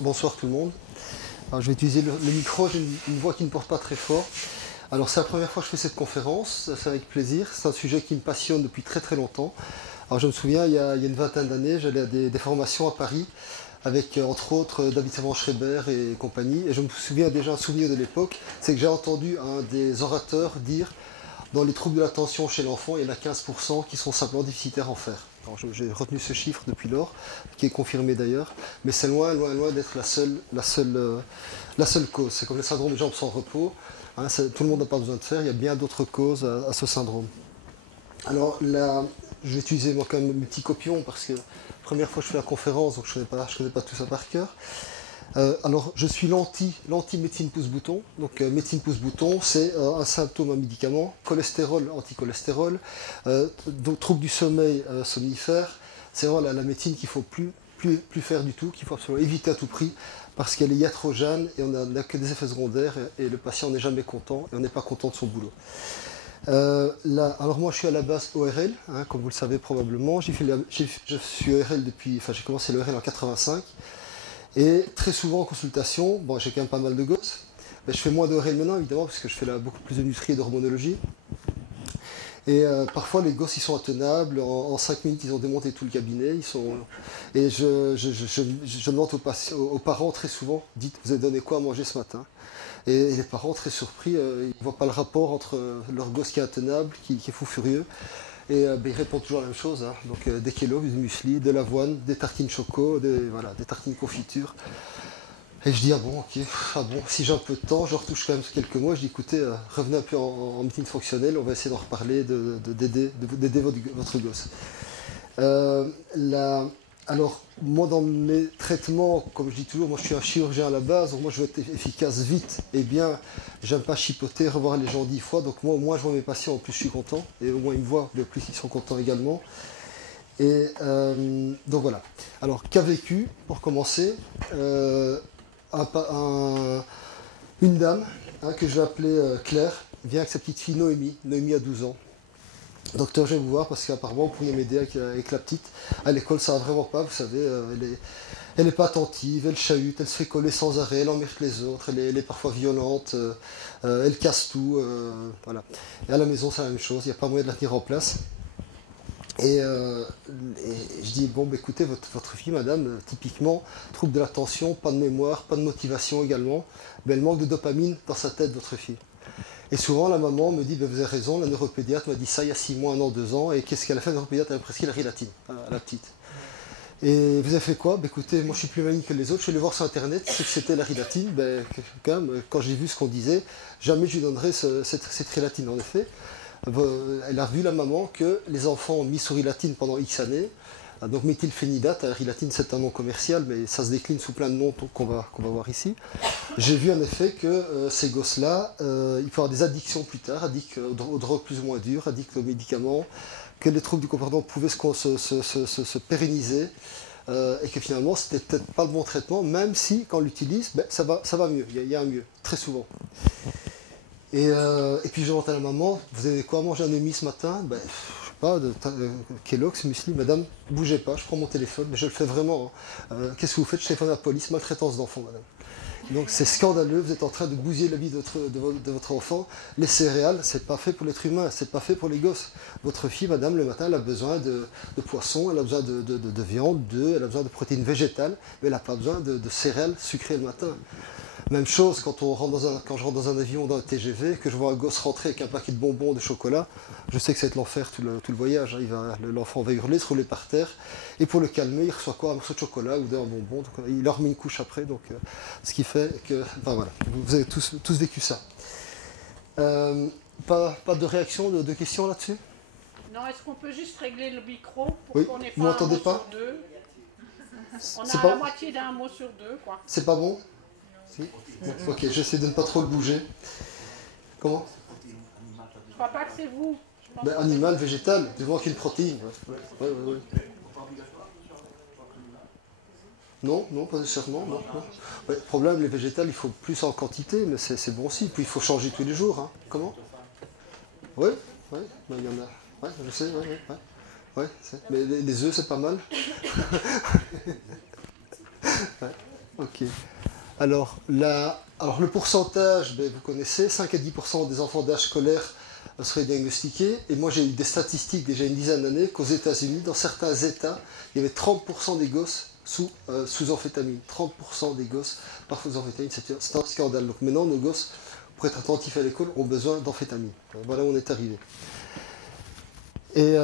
Bonsoir tout le monde. Alors, je vais utiliser le micro, j'ai une voix qui ne porte pas très fort. Alors c'est la première fois que je fais cette conférence, c'est avec plaisir. C'est un sujet qui me passionne depuis très très longtemps. Alors je me souviens, il y a une vingtaine d'années, j'allais à des formations à Paris avec entre autres David Servan-Schreiber et compagnie. Et je me souviens déjà un souvenir de l'époque, c'est que j'ai entendu un des orateurs dire dans les troubles de l'attention chez l'enfant, il y en a 15% qui sont simplement déficitaires en fer. J'ai retenu ce chiffre depuis lors, qui est confirmé d'ailleurs, mais c'est loin, loin, loin d'être la seule cause. C'est comme le syndrome des jambes sans repos. Hein, tout le monde n'a pas besoin de fer, il y a bien d'autres causes à ce syndrome. Alors là, je vais utiliser moi quand même mes petits copions parce que première fois que je fais la conférence, donc je ne connais pas tout ça par cœur. Alors, je suis l'anti-médecine pouce-bouton. Donc, médecine pouce-bouton, c'est un symptôme, un médicament, cholestérol, anticholestérol, troubles du sommeil, somnifères. C'est vraiment la médecine qu'il ne faut plus faire du tout, qu'il faut absolument éviter à tout prix, parce qu'elle est iatrogène et on n'a que des effets secondaires et le patient n'est jamais content et on n'est pas content de son boulot. Alors moi je suis à la base ORL, hein, comme vous le savez probablement. Je suis ORL j'ai commencé l'ORL en 85. Et très souvent en consultation, bon, j'ai quand même pas mal de gosses, mais je fais moins d'ORL maintenant évidemment parce que je fais beaucoup plus de nutri et d'hormonologie. Et parfois les gosses ils sont intenables, en 5 minutes ils ont démonté tout le cabinet, et je demande aux parents très souvent, dites vous avez donné quoi à manger ce matin? Et les parents très surpris, ils ne voient pas le rapport entre leur gosse qui est intenable, qui est fou furieux. Et ils répondent toujours la même chose, hein. Donc des Kellogg, du muesli, de l'avoine, des tartines choco, des tartines confiture. Et je dis, si j'ai un peu de temps, je retouche quand même quelques mots, je dis, écoutez, revenez un peu en meeting fonctionnel, on va essayer d'en reparler, d'aider votre gosse. Alors, moi dans mes traitements, comme je dis toujours, moi je suis un chirurgien à la base, donc moi je veux être efficace vite et bien, j'aime pas chipoter, revoir les gens 10 fois, donc moi au moins je vois mes patients, en plus je suis content, et au moins ils me voient, mais plus ils sont contents également. Et donc voilà. Alors, qu'a vécu, pour commencer, une dame, hein, que je vais appeler Claire, vient avec sa petite fille Noémie. Noémie a 12 ans. Docteur, je vais vous voir parce qu'apparemment vous pourriez m'aider avec la petite. À l'école, ça va vraiment pas, vous savez, elle est pas attentive, elle chahute, elle se fait coller sans arrêt, elle emmerde les autres, elle est parfois violente, elle casse tout, voilà. Et à la maison, c'est la même chose, il n'y a pas moyen de la tenir en place. Et je dis, bon, bah, écoutez, votre fille, madame, typiquement, trouble de l'attention, pas de mémoire, pas de motivation également, mais elle manque de dopamine dans sa tête, votre fille. Et souvent, la maman me dit, vous avez raison, la neuropédiatre m'a dit ça il y a 6 mois, 1 an, 2 ans, et qu'est-ce qu'elle a fait, la neuropédiatre? Elle a prescrit la rilatine à la petite. Et vous avez fait quoi? Écoutez, moi je suis plus maligne que les autres, je suis allé voir sur internet ce que c'était la rilatine. Quand j'ai vu ce qu'on disait, jamais je lui donnerais cette rilatine. En effet, elle a revu la maman que les enfants ont mis sur rilatine pendant X années. Donc méthylphénidate, la rilatine c'est un nom commercial, mais ça se décline sous plein de noms qu'on va voir ici. J'ai vu en effet que ces gosses-là, ils peuvent avoir des addictions plus tard, addicts aux drogues plus ou moins dures, addicts aux médicaments, que les troubles du comportement pouvaient se pérenniser, et que finalement c'était peut-être pas le bon traitement, même si quand on l'utilise, ça va mieux, il y a un mieux, très souvent. Et puis je demande à la maman, vous avez quoi à manger à Noémie ce matin? Je sais pas, Kellogg's, muesli, madame, bougez pas, je prends mon téléphone, mais je le fais vraiment. Qu'est-ce que vous faites? Je téléphone à la police, maltraitance d'enfant, madame. Donc c'est scandaleux, vous êtes en train de bousiller la vie de votre enfant. Les céréales, c'est pas fait pour l'être humain, c'est pas fait pour les gosses. Votre fille, madame, le matin, elle a besoin de poisson, elle a besoin de viande, d'œufs, elle a besoin de protéines végétales, mais elle n'a pas besoin de céréales sucrées le matin. Même chose quand je rentre dans un avion, dans un TGV, que je vois un gosse rentrer avec un paquet de bonbons, de chocolat, je sais que ça va être l'enfer tout le voyage. Hein. L'enfant va hurler, se rouler par terre, et pour le calmer, il reçoit quoi? Un morceau de chocolat ou un bonbon. Donc, il leur met une couche après, donc ce qui fait que, enfin voilà, vous avez tous vécu ça. Pas de réaction, de questions là-dessus? Non, est-ce qu'on peut juste régler le micro pour qu'on n'ait pas vous m'entendez pas? sur deux? On a pas... la moitié d'un mot sur deux, quoi. C'est pas bon? Si. Ok, j'essaie de ne pas trop le bouger. Comment? Je crois pas que c'est vous. Animal, végétal, du moins qu'une protéine. Ouais. Non, pas nécessairement. Non. Ouais, problème, les végétales, il faut plus en quantité, mais c'est bon aussi. Puis il faut changer tous les jours. Hein. Comment? Oui, il y en a. Ouais, je sais, mais les œufs, c'est pas mal. Ouais. Ok. Alors, le pourcentage, ben, vous connaissez, 5 à 10% des enfants d'âge scolaire seraient diagnostiqués. Et moi, j'ai eu des statistiques déjà une dizaine d'années qu'aux États-Unis, dans certains États, il y avait 30% des gosses sous amphétamine. 30% des gosses par sous amphétamine, c'est un scandale. Donc maintenant, nos gosses, pour être attentifs à l'école, ont besoin d'amphétamine. Voilà où on est arrivé. Et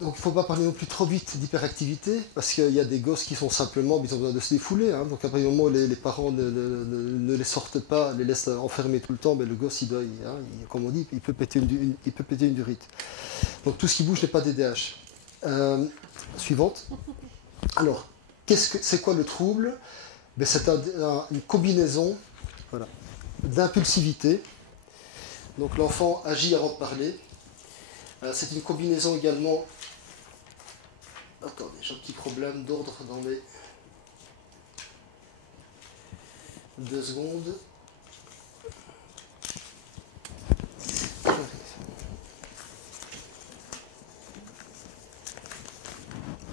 donc il ne faut pas parler non plus trop vite d'hyperactivité, parce qu'il y a des gosses qui sont simplement, ils ont besoin de se défouler. Hein. Donc à partir du moment où les parents ne les sortent pas, les laissent enfermer tout le temps, ben, le gosse, comme on dit, il peut péter une durite. Donc tout ce qui bouge n'est pas DDH. Suivante. Alors, c'est quoi le trouble? Ben, c'est une combinaison, voilà, d'impulsivité. Donc l'enfant agit avant de parler. C'est une combinaison également. Attendez, j'ai un petit problème d'ordre dans mes 2 secondes.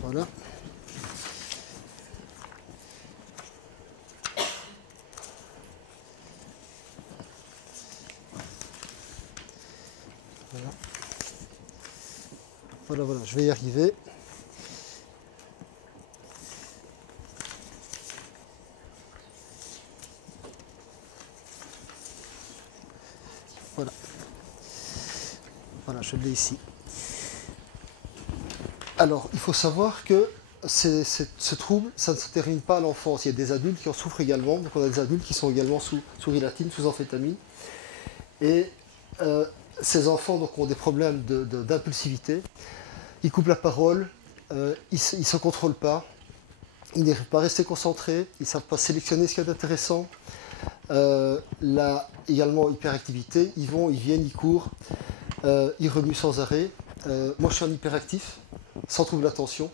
Voilà. Voilà, je vais y arriver. Voilà, je l'ai ici. Alors, il faut savoir que ce trouble, ça ne se termine pas à l'enfance. Il y a des adultes qui en souffrent également. Donc, on a des adultes qui sont également sous rilatine, sous amphétamine. Et ces enfants donc, ont des problèmes d'impulsivité. Ils coupent la parole, ils ne se contrôlent pas, ils n'arrivent pas à rester concentrés, ils ne savent pas sélectionner ce qui est intéressant. Là, également, hyperactivité, ils vont, ils viennent, ils courent, ils remuent sans arrêt. Moi, je suis un hyperactif, sans trouble d'attention.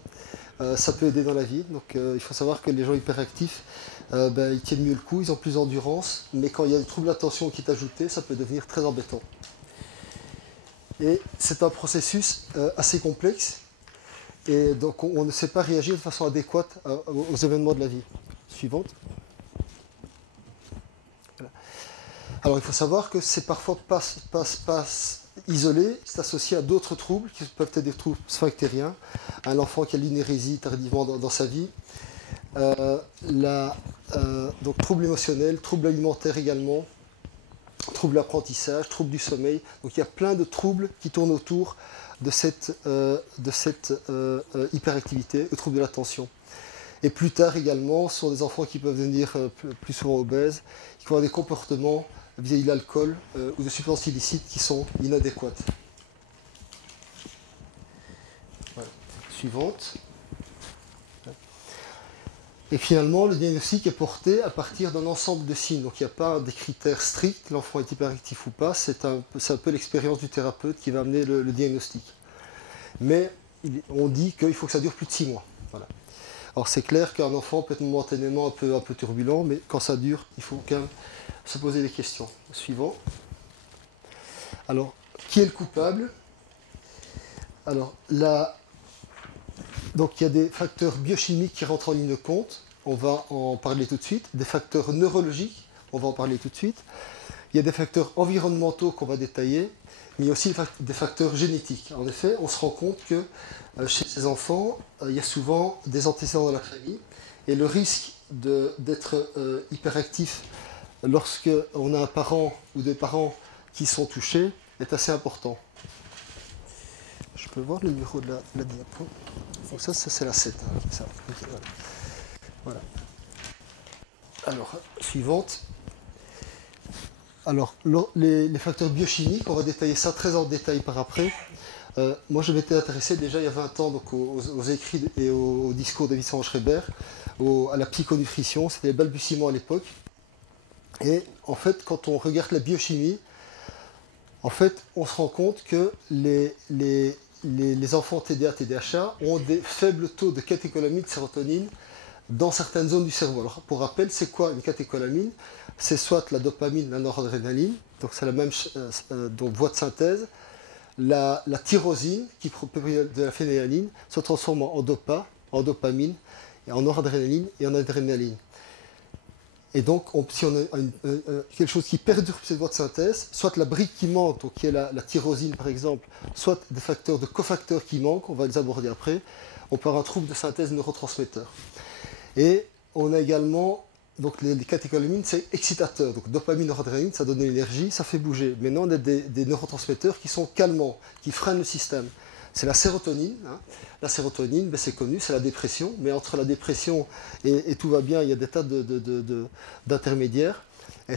Ça peut aider dans la vie. Donc, il faut savoir que les gens hyperactifs, ils tiennent mieux le coup, ils ont plus d'endurance. Mais quand il y a un trouble d'attention qui est ajouté, ça peut devenir très embêtant. Et c'est un processus assez complexe. Et donc, on ne sait pas réagir de façon adéquate aux événements de la vie. Suivante. Voilà. Alors, il faut savoir que c'est parfois pas isolé, c'est associé à d'autres troubles qui peuvent être des troubles sphinctériens. Un enfant qui a l'inérésie tardivement dans sa vie. Donc, troubles émotionnels, troubles alimentaires également, troubles d'apprentissage, troubles du sommeil. Donc, il y a plein de troubles qui tournent autour de cette hyperactivité, le trouble de l'attention. Et plus tard également, ce sont des enfants qui peuvent devenir plus souvent obèses, qui vont avoir des comportements vis-à-vis de l'alcool ou de substances illicites qui sont inadéquates. Voilà. Suivante. Et finalement, le diagnostic est porté à partir d'un ensemble de signes. Donc il n'y a pas des critères stricts, l'enfant est hyperactif ou pas, c'est un peu l'expérience du thérapeute qui va amener le diagnostic. Mais on dit qu'il faut que ça dure plus de 6 mois. Voilà. Alors c'est clair qu'un enfant peut être momentanément un peu turbulent, mais quand ça dure, il faut quand même se poser des questions. Suivant. Alors, qui est le coupable? Alors là, donc il y a des facteurs biochimiques qui rentrent en ligne de compte, on va en parler tout de suite. Des facteurs neurologiques, on va en parler tout de suite. Il y a des facteurs environnementaux qu'on va détailler, mais il y a aussi des facteurs génétiques. En effet, on se rend compte que chez ces enfants, il y a souvent des antécédents dans la famille, et le risque d'être hyperactif lorsque on a un parent ou des parents qui sont touchés est assez important. Je peux voir le numéro de la diapo. Donc ça c'est la 7. Hein, ça. Okay, voilà. Alors, suivante. Alors, les facteurs biochimiques, on va détailler ça très en détail par après. Moi, je m'étais intéressé déjà il y a 20 ans donc aux écrits et au discours de Vincent Schreiber, à la psychonutrition, c'était les balbutiements à l'époque. Et en fait, quand on regarde la biochimie, en fait, on se rend compte que les enfants TDA, TDAH ont des faibles taux de catécholamine, de sérotonine dans certaines zones du cerveau. Alors, pour rappel, c'est quoi une catécholamine? C'est soit la dopamine, la noradrénaline, donc c'est la même donc voie de synthèse. La tyrosine, qui produit de la phénylalanine, se transforme en dopamine, et en noradrénaline et en adrénaline. Et donc, si on a quelque chose qui perdure cette voie de synthèse, soit la brique qui manque, donc qui est la tyrosine par exemple, soit des facteurs de cofacteurs qui manquent, on va les aborder après, on peut avoir un trouble de synthèse neurotransmetteur. Et on a également, donc les catécholamines, c'est excitateur. Donc dopamine, noradrénaline, ça donne de l'énergie, ça fait bouger. Maintenant, on a des neurotransmetteurs qui sont calmants, qui freinent le système. C'est la sérotonine. Hein. La sérotonine, ben c'est connu, c'est la dépression. Mais entre la dépression et tout va bien, il y a des tas d'intermédiaires. Et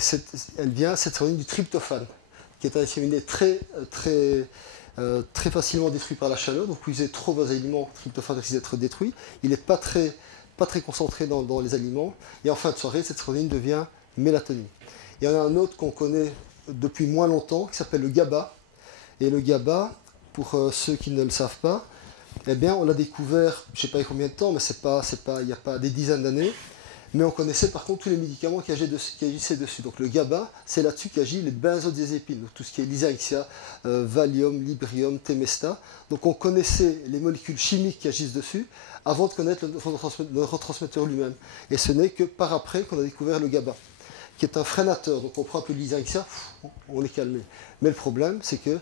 elle vient, cette sérotonine, du tryptophane, qui est un acide très facilement détruit par la chaleur. Donc, vous usez trop vos aliments, le tryptophane risque d'être détruit. Il n'est pas très concentré dans les aliments. Et en fin de soirée, cette sérotonine devient mélatonine. Il y en a un autre qu'on connaît depuis moins longtemps, qui s'appelle le GABA. Et le GABA, pour ceux qui ne le savent pas, eh bien, on l'a découvert, je ne sais pas il y a combien de temps, mais il n'y a pas des dizaines d'années. Mais on connaissait par contre tous les médicaments qui agissaient dessus. Donc le GABA, c'est là-dessus qu'agit les benzodiazépines, donc tout ce qui est Lysaxia, Valium, Librium, Temesta. Donc on connaissait les molécules chimiques qui agissent dessus avant de connaître le retransmetteur lui-même. Et ce n'est que par après qu'on a découvert le GABA, qui est un freinateur. Donc on prend un peu de Lysaxia, on est calmé. Mais le problème, c'est qu'il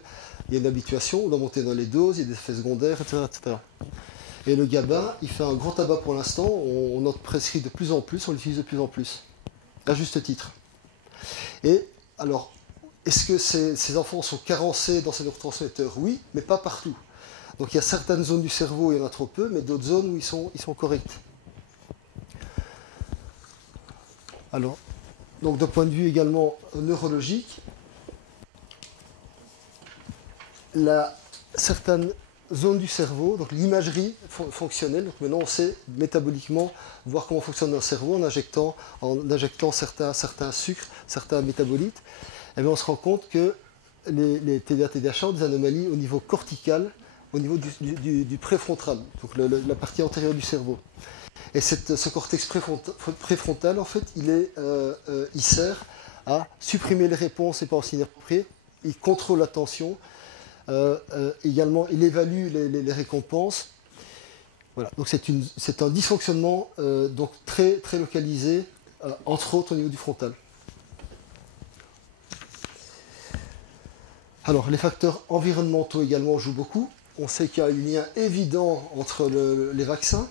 y a une habituation, on doit monter dans les doses, il y a des effets secondaires, etc., etc. Et le GABA, il fait un grand tabac pour l'instant, on en prescrit de plus en plus, on l'utilise de plus en plus, à juste titre. Et alors, est-ce que ces enfants sont carencés dans ces neurotransmetteurs? Oui, mais pas partout. Donc il y a certaines zones du cerveau, il y en a trop peu, mais d'autres zones où ils sont corrects. Alors, donc d'un point de vue également neurologique, certaines zones du cerveau, donc l'imagerie fonctionnelle, donc maintenant on sait métaboliquement voir comment fonctionne un cerveau en injectant certains sucres, certains métabolites, et bien on se rend compte que les TDA, TDAH ont des anomalies au niveau cortical, au niveau du préfrontal, donc la partie antérieure du cerveau. Et ce cortex préfrontal, en fait, il sert à supprimer les réponses et pensées inappropriées, il contrôle l'attention. Également, il évalue les récompenses. Voilà. Donc c'est un dysfonctionnement donc très localisé, entre autres au niveau du frontal. Alors, les facteurs environnementaux également jouent beaucoup. On sait qu'il y a un lien évident entre les vaccins.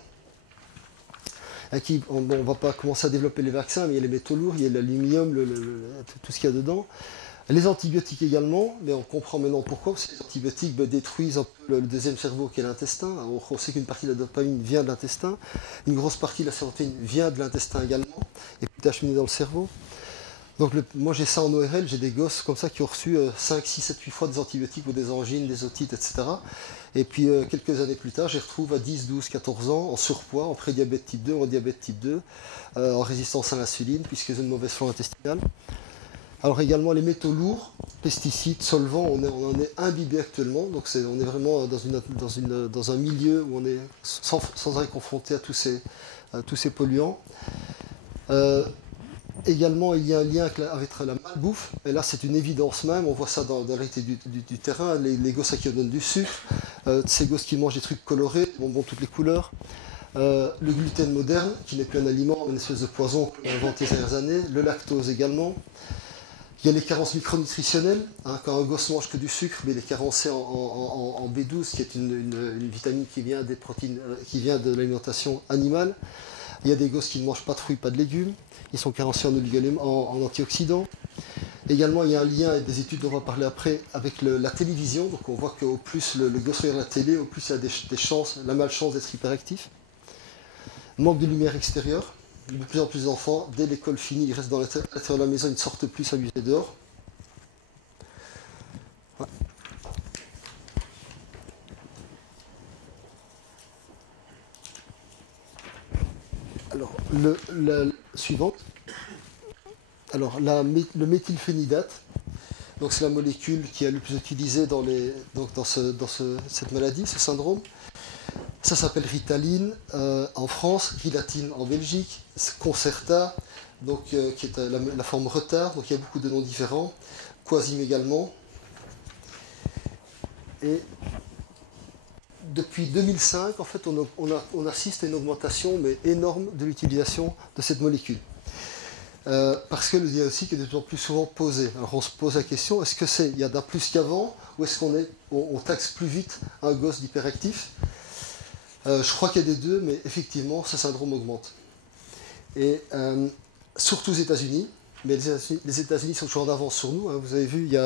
On ne va pas commencer à développer les vaccins, mais il y a les métaux lourds, il y a l'aluminium, tout ce qu'il y a dedans. Les antibiotiques également, mais on comprend maintenant pourquoi, parce que les antibiotiques détruisent un peu le deuxième cerveau qui est l'intestin. On sait qu'une partie de la dopamine vient de l'intestin, une grosse partie de la sérotonine vient de l'intestin également, et puis acheminée dans le cerveau. Donc moi j'ai ça en ORL, j'ai des gosses comme ça qui ont reçu 5, 6, 7, 8 fois des antibiotiques ou des angines, des otites, etc. Et puis quelques années plus tard, je les retrouve à 10, 12, 14 ans, en surpoids, en prédiabète type 2, en diabète type 2, en résistance à l'insuline, puisqu'ils ont une mauvaise flore intestinale. Alors également les métaux lourds, pesticides, solvants, on en est imbibé actuellement, donc on est vraiment dans un milieu où on est sans arrêt confronté à tous ces polluants. Également, il y a un lien avec la malbouffe, et là c'est une évidence même, on voit ça dans la réalité du terrain, les gosses à qui on donne du sucre, ces gosses qui mangent des trucs colorés, bonbons toutes les couleurs, le gluten moderne, qui n'est plus un aliment, mais une espèce de poison qu'on a inventé ces dernières années, le lactose également. Il y a les carences micronutritionnelles, hein, quand un gosse mange que du sucre, mais il est carencé en B12, qui est une vitamine qui vient des protéines, qui vient de l'alimentation animale. Il y a des gosses qui ne mangent pas de fruits, pas de légumes, ils sont carencés en antioxydants. Également, il y a un lien, et des études dont on va parler après, avec la télévision. Donc on voit qu'au plus le gosse regarde la télé, au plus il y a des chances, la malchance d'être hyperactif. Manque de lumière extérieure. De plus en plus d'enfants, dès l'école finie, ils restent dans l'intérieur de la maison, ils ne sortent plus s'amuser dehors. Ouais. Alors, la suivante. Alors, le méthylphénidate, donc c'est la molécule qui est le plus utilisée dans cette maladie, ce syndrome. Ça s'appelle Ritaline en France, Rilatine en Belgique, Concerta, donc, qui est la forme retard, donc il y a beaucoup de noms différents, Quasim également. Et depuis 2005, en fait, on assiste à une augmentation mais énorme de l'utilisation de cette molécule. parce que le diagnostic est de plus en plus souvent posé. Alors on se pose la question, est-ce que il y a d'un plus qu'avant, ou est-ce on taxe plus vite un gosse d'hyperactif? Je crois qu'il y a des deux, mais effectivement, ce syndrome augmente. Et surtout aux États-Unis, mais les États-Unis sont toujours en avance sur nous. Hein. Vous avez vu, il y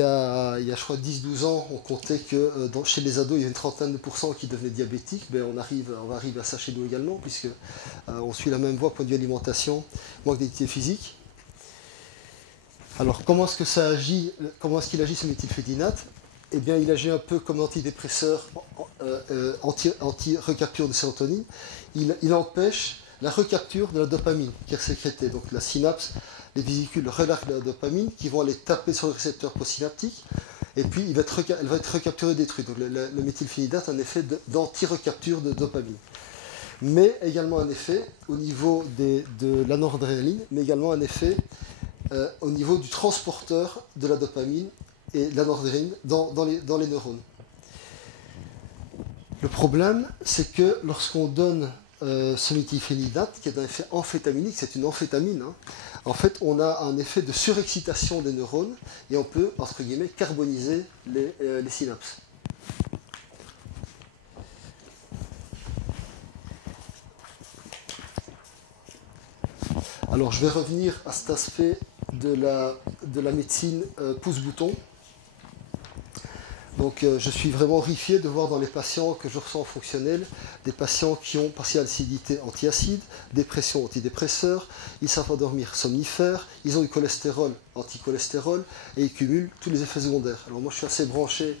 a, je crois, 10-12 ans, on comptait que chez les ados, il y a une trentaine de pourcents qui devenaient diabétiques. Ben, on va arriver à ça chez nous également, puisque on suit la même voie, point de vue alimentation, manque d'activité physique. Alors, comment est-ce qu'il agit ce méthylphénidate? Eh bien, il agit un peu comme antidépresseur anti-recapture de sérotonine. Il empêche la recapture de la dopamine qui est sécrétée. Donc la synapse, les vésicules relâchent la dopamine qui vont aller taper sur le récepteur postsynaptique et puis elle va être recapturée et détruite. Donc le méthylphénidate a un effet d'anti-recapture de dopamine. Mais également un effet au niveau de la noradrénaline, mais également un effet au niveau du transporteur de la dopamine et de la noradrénaline dans les neurones. Le problème, c'est que lorsqu'on donne ce méthylphénidate, qui est un effet amphétaminique, c'est une amphétamine, hein, en fait, on a un effet de surexcitation des neurones et on peut, entre guillemets, carboniser les synapses. Alors, je vais revenir à cet aspect de la médecine pouce-bouton. Donc je suis vraiment horrifié de voir dans les patients que je ressens en fonctionnel, des patients qui ont partielle acidité antiacide, dépression antidépresseur, ils savent pas dormir somnifères, ils ont du cholestérol anticholestérol et ils cumulent tous les effets secondaires. Alors moi je suis assez branché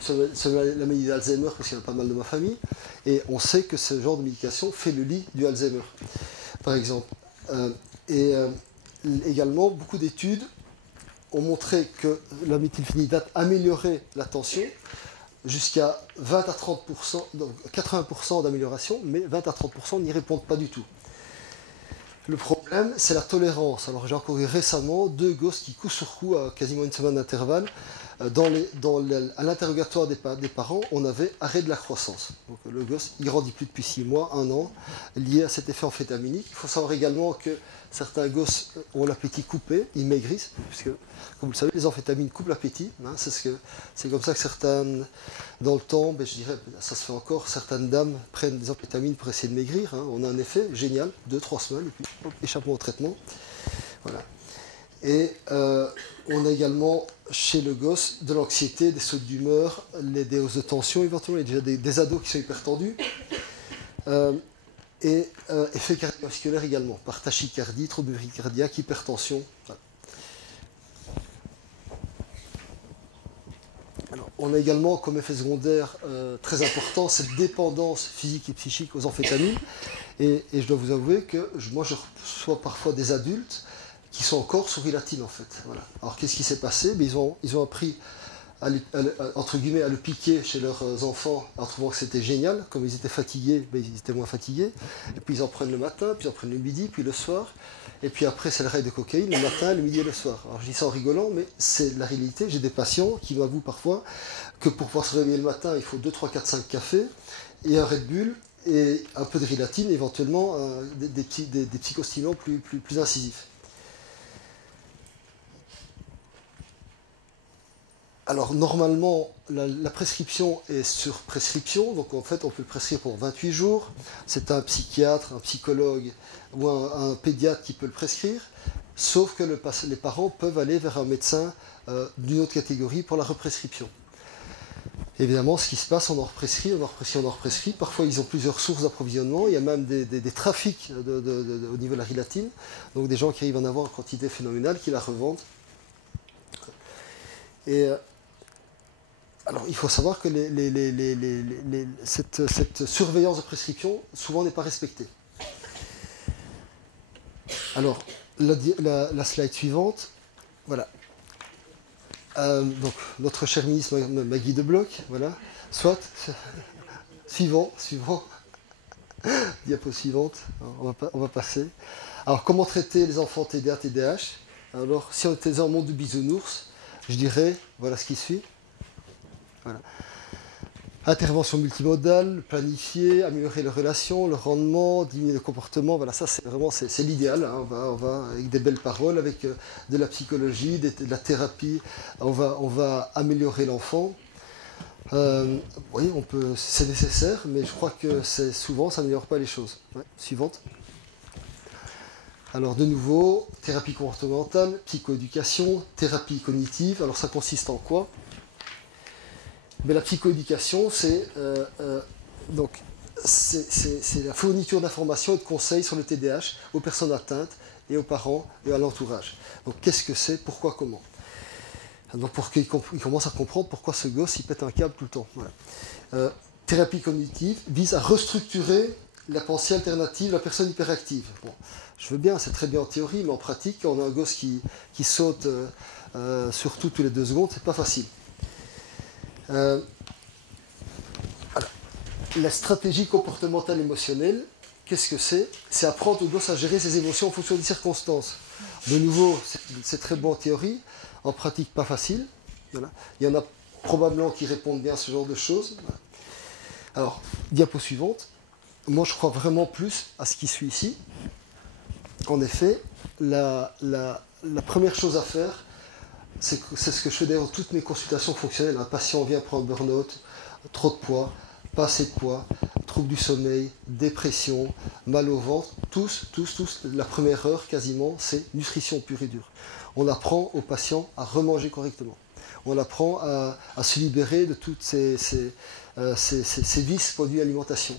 sur la maladie d'Alzheimer parce qu'il y en a pas mal de ma famille et on sait que ce genre de médication fait le lit du Alzheimer par exemple. Également beaucoup d'études ont montré que la méthylphénidate améliorait la tension jusqu'à 20 à 30%, donc 80% d'amélioration, mais 20 à 30% n'y répondent pas du tout. Le problème, c'est la tolérance. Alors j'ai encore eu récemment 2 gosses qui coup sur coup, à quasiment une semaine d'intervalle, à l'interrogatoire des parents, on avait arrêt de la croissance. Donc le gosse, il grandit plus depuis 6 mois, 1 an, lié à cet effet amphétaminique. Il faut savoir également que certains gosses ont l'appétit coupé, ils maigrissent, puisque, comme vous le savez, les amphétamines coupent l'appétit. Hein, c'est comme ça que certaines, dans le temps, je dirais, ça se fait encore, certaines dames prennent des amphétamines pour essayer de maigrir. Hein, on a un effet génial, 2-3 semaines, et puis hop, échappement au traitement. Voilà. Et on a également chez le gosse de l'anxiété, des sautes d'humeur, des hausses de tension éventuellement, il y a déjà des ados qui sont hyper tendus. Et effet cardiovasculaire également, par tachycardie, troubles cardiaques, hypertension. Voilà. Alors, on a également comme effet secondaire très important cette dépendance physique et psychique aux amphétamines. Et je dois vous avouer que moi je reçois parfois des adultes qui sont encore sous Rilatine en fait. Voilà. Alors qu'est-ce qui s'est passé? Ils ont appris entre guillemets, à le piquer chez leurs enfants en trouvant que c'était génial. Comme ils étaient fatigués, ils étaient moins fatigués. Et puis ils en prennent le matin, puis ils en prennent le midi, puis le soir. Et puis après, c'est le rail de cocaïne, le matin, le midi et le soir. Alors je dis ça en rigolant, mais c'est la réalité. J'ai des patients qui m'avouent parfois que pour pouvoir se réveiller le matin, il faut 2, 3, 4, 5 cafés et un Red Bull et un peu de Rilatine, éventuellement des psychostimulants plus incisifs. Alors normalement, la prescription est sur prescription, donc en fait on peut le prescrire pour 28 jours. C'est un psychiatre, un psychologue ou un pédiatre qui peut le prescrire, sauf que les parents peuvent aller vers un médecin d'une autre catégorie pour la represcription. Évidemment, ce qui se passe, on en represcrit. Parfois, ils ont plusieurs sources d'approvisionnement. Il y a même des trafics au niveau de la Rilatine. Donc des gens qui arrivent à en avoir en quantité phénoménale, qui la revendent. Et alors, il faut savoir que cette surveillance de prescription, souvent, n'est pas respectée. Alors, la slide suivante, voilà. Donc, notre cher ministre Maggie de Bloch, voilà. Soit, suivant. Diapo suivante, on va passer. Alors, comment traiter les enfants TDA, TDAH? Alors, si on était dans le monde du bisounours, je dirais, voilà ce qui suit. Voilà. Intervention multimodale, planifier, améliorer les relations, le rendement, diminuer le comportement. Voilà, ça c'est vraiment c'est l'idéal. Hein. On va avec des belles paroles, avec de la psychologie, de la thérapie. On va améliorer l'enfant. Oui, c'est nécessaire, mais je crois que souvent ça n'améliore pas les choses. Ouais, suivante. Alors de nouveau, thérapie comportementale, psychoéducation, thérapie cognitive. Alors ça consiste en quoi? Mais la psychoéducation, c'est la fourniture d'informations et de conseils sur le TDAH aux personnes atteintes et aux parents et à l'entourage. Donc qu'est-ce que c'est, pourquoi, comment? Donc pour qu'ils commencent à comprendre pourquoi ce gosse il pète un câble tout le temps. Voilà. Thérapie cognitive vise à restructurer la pensée alternative de la personne hyperactive. Bon, je veux bien, c'est très bien en théorie, mais en pratique, quand on a un gosse qui saute surtout tous les 2 secondes, c'est pas facile. La stratégie comportementale émotionnelle, qu'est-ce que c'est? C'est apprendre au gosse à gérer ses émotions en fonction des circonstances. De nouveau, c'est très bon en théorie, en pratique pas facile. Voilà. Il y en a probablement qui répondent bien à ce genre de choses. Voilà. Alors, diapo suivante. Moi, je crois vraiment plus à ce qui suit ici. En effet, la première chose à faire, c'est ce que je fais d'ailleurs dans toutes mes consultations fonctionnelles. Un patient vient prendre burn-out, trop de poids, pas assez de poids, troubles du sommeil, dépression, mal au ventre. Tous, la première heure quasiment, c'est nutrition pure et dure. On apprend aux patients à remanger correctement. On apprend à se libérer de toutes ces vices produits alimentation.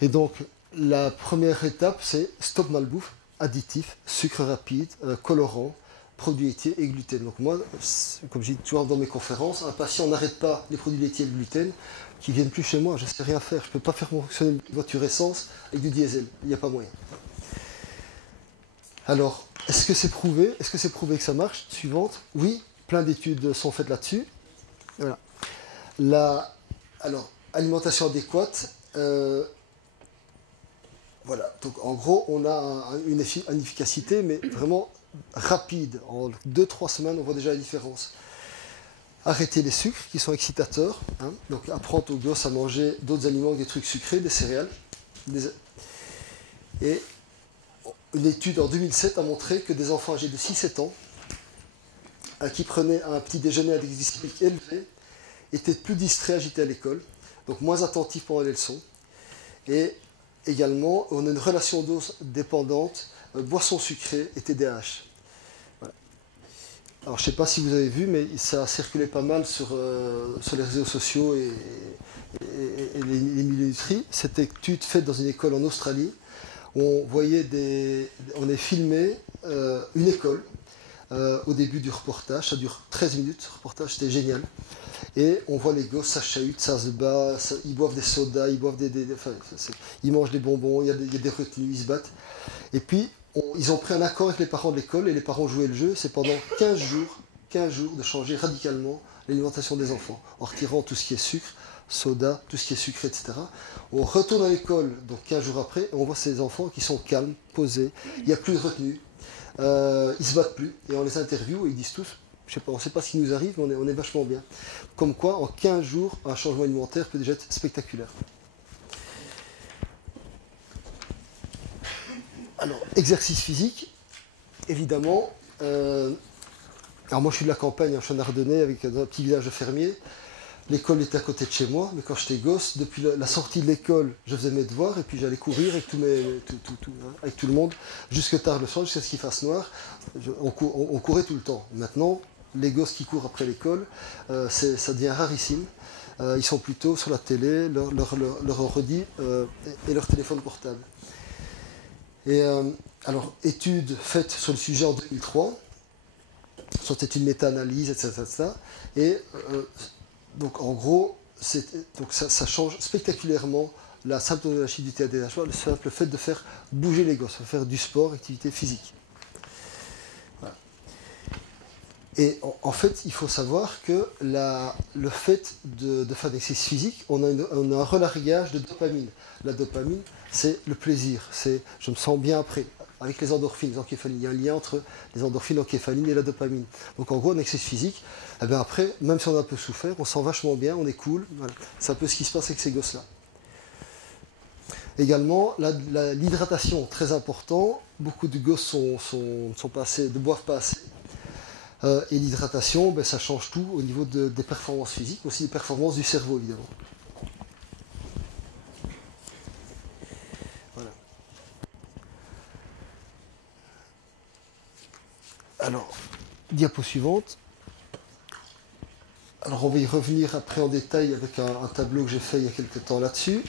Et donc, la première étape, c'est stop malbouffe, additifs, sucre rapide, colorant, produits laitiers et gluten. Donc moi, comme je dis toujours dans mes conférences, un patient n'arrête pas les produits laitiers et le gluten, qui ne viennent plus chez moi, je ne sais rien faire, je ne peux pas faire fonctionner une voiture essence avec du diesel, il n'y a pas moyen. Alors, est-ce que c'est prouvé? Est-ce que c'est prouvé que ça marche? Suivante. Oui, plein d'études sont faites là-dessus. Voilà. Alors, alimentation adéquate. Voilà. Donc, en gros, on a une efficacité, mais vraiment rapide. En 2-3 semaines, on voit déjà la différence. Arrêter les sucres qui sont excitateurs. Hein. Donc, apprendre aux gosses à manger d'autres aliments que des trucs sucrés, des céréales. Et une étude en 2007 a montré que des enfants âgés de 6-7 ans qui prenaient un petit déjeuner à l'indice glycémique élevé étaient plus distraits, agités à l'école, donc moins attentifs pendant les leçons. Et également, on a une relation dose dépendante, boissons sucrées et TDAH. Voilà. Alors, je ne sais pas si vous avez vu, mais ça a circulé pas mal sur les réseaux sociaux et les milieux nutris. Cette étude faite dans une école en Australie, on est filmé une école au début du reportage, ça dure 13 minutes, ce reportage c'était génial, et on voit les gosses, ça chahute, ça se bat, ils boivent des sodas, ils boivent ils mangent des bonbons, il y a des retenues, ils se battent, et puis ils ont pris un accord avec les parents de l'école, et les parents jouaient le jeu, c'est pendant 15 jours de changer radicalement l'alimentation des enfants, en retirant tout ce qui est sucre, soda, tout ce qui est sucré, etc. On retourne à l'école, donc 15 jours après, et on voit ces enfants qui sont calmes, posés, il n'y a plus de retenue, ils se battent plus, et on les interviewe, et ils disent tous, je sais pas, on ne sait pas ce qui nous arrive, mais on est vachement bien. Comme quoi, en 15 jours, un changement alimentaire peut déjà être spectaculaire. Alors, exercice physique, évidemment. Alors moi je suis de la campagne, je suis en Ardennais, avec un petit village de fermiers. L'école était à côté de chez moi, mais quand j'étais gosse, depuis la sortie de l'école, je faisais mes devoirs et puis j'allais courir avec, avec tout le monde jusque tard le soir, jusqu'à ce qu'il fasse noir. On courait tout le temps. Maintenant, les gosses qui courent après l'école, ça devient rarissime. Ils sont plutôt sur la télé, leur ordi et leur téléphone portable. Et alors, étude faite sur le sujet en 2003, c'était une méta-analyse, etc. Et donc en gros, ça change spectaculairement la symptomatologie du TDAH, le simple fait de faire bouger les gosses, de faire du sport, activité physique. Voilà. Et en fait, il faut savoir que le fait de faire des exercices physiques, on a un relargage de dopamine. La dopamine, c'est le plaisir, c'est je me sens bien après. avec les endorphines, les encéphalines. Il y a un lien entre les endorphines, l'encéphaline et la dopamine. Donc en gros, un exercice physique, eh bien après, même si on a un peu souffert, on sent vachement bien, on est cool. Voilà. C'est un peu ce qui se passe avec ces gosses-là. Également, l'hydratation, très important. Beaucoup de gosses ne boivent pas assez. Et l'hydratation, ben, ça change tout au niveau des performances physiques, aussi des performances du cerveau, évidemment. Voilà. Alors, diapo suivante. Alors, on va y revenir après en détail avec un tableau que j'ai fait il y a quelques temps là-dessus.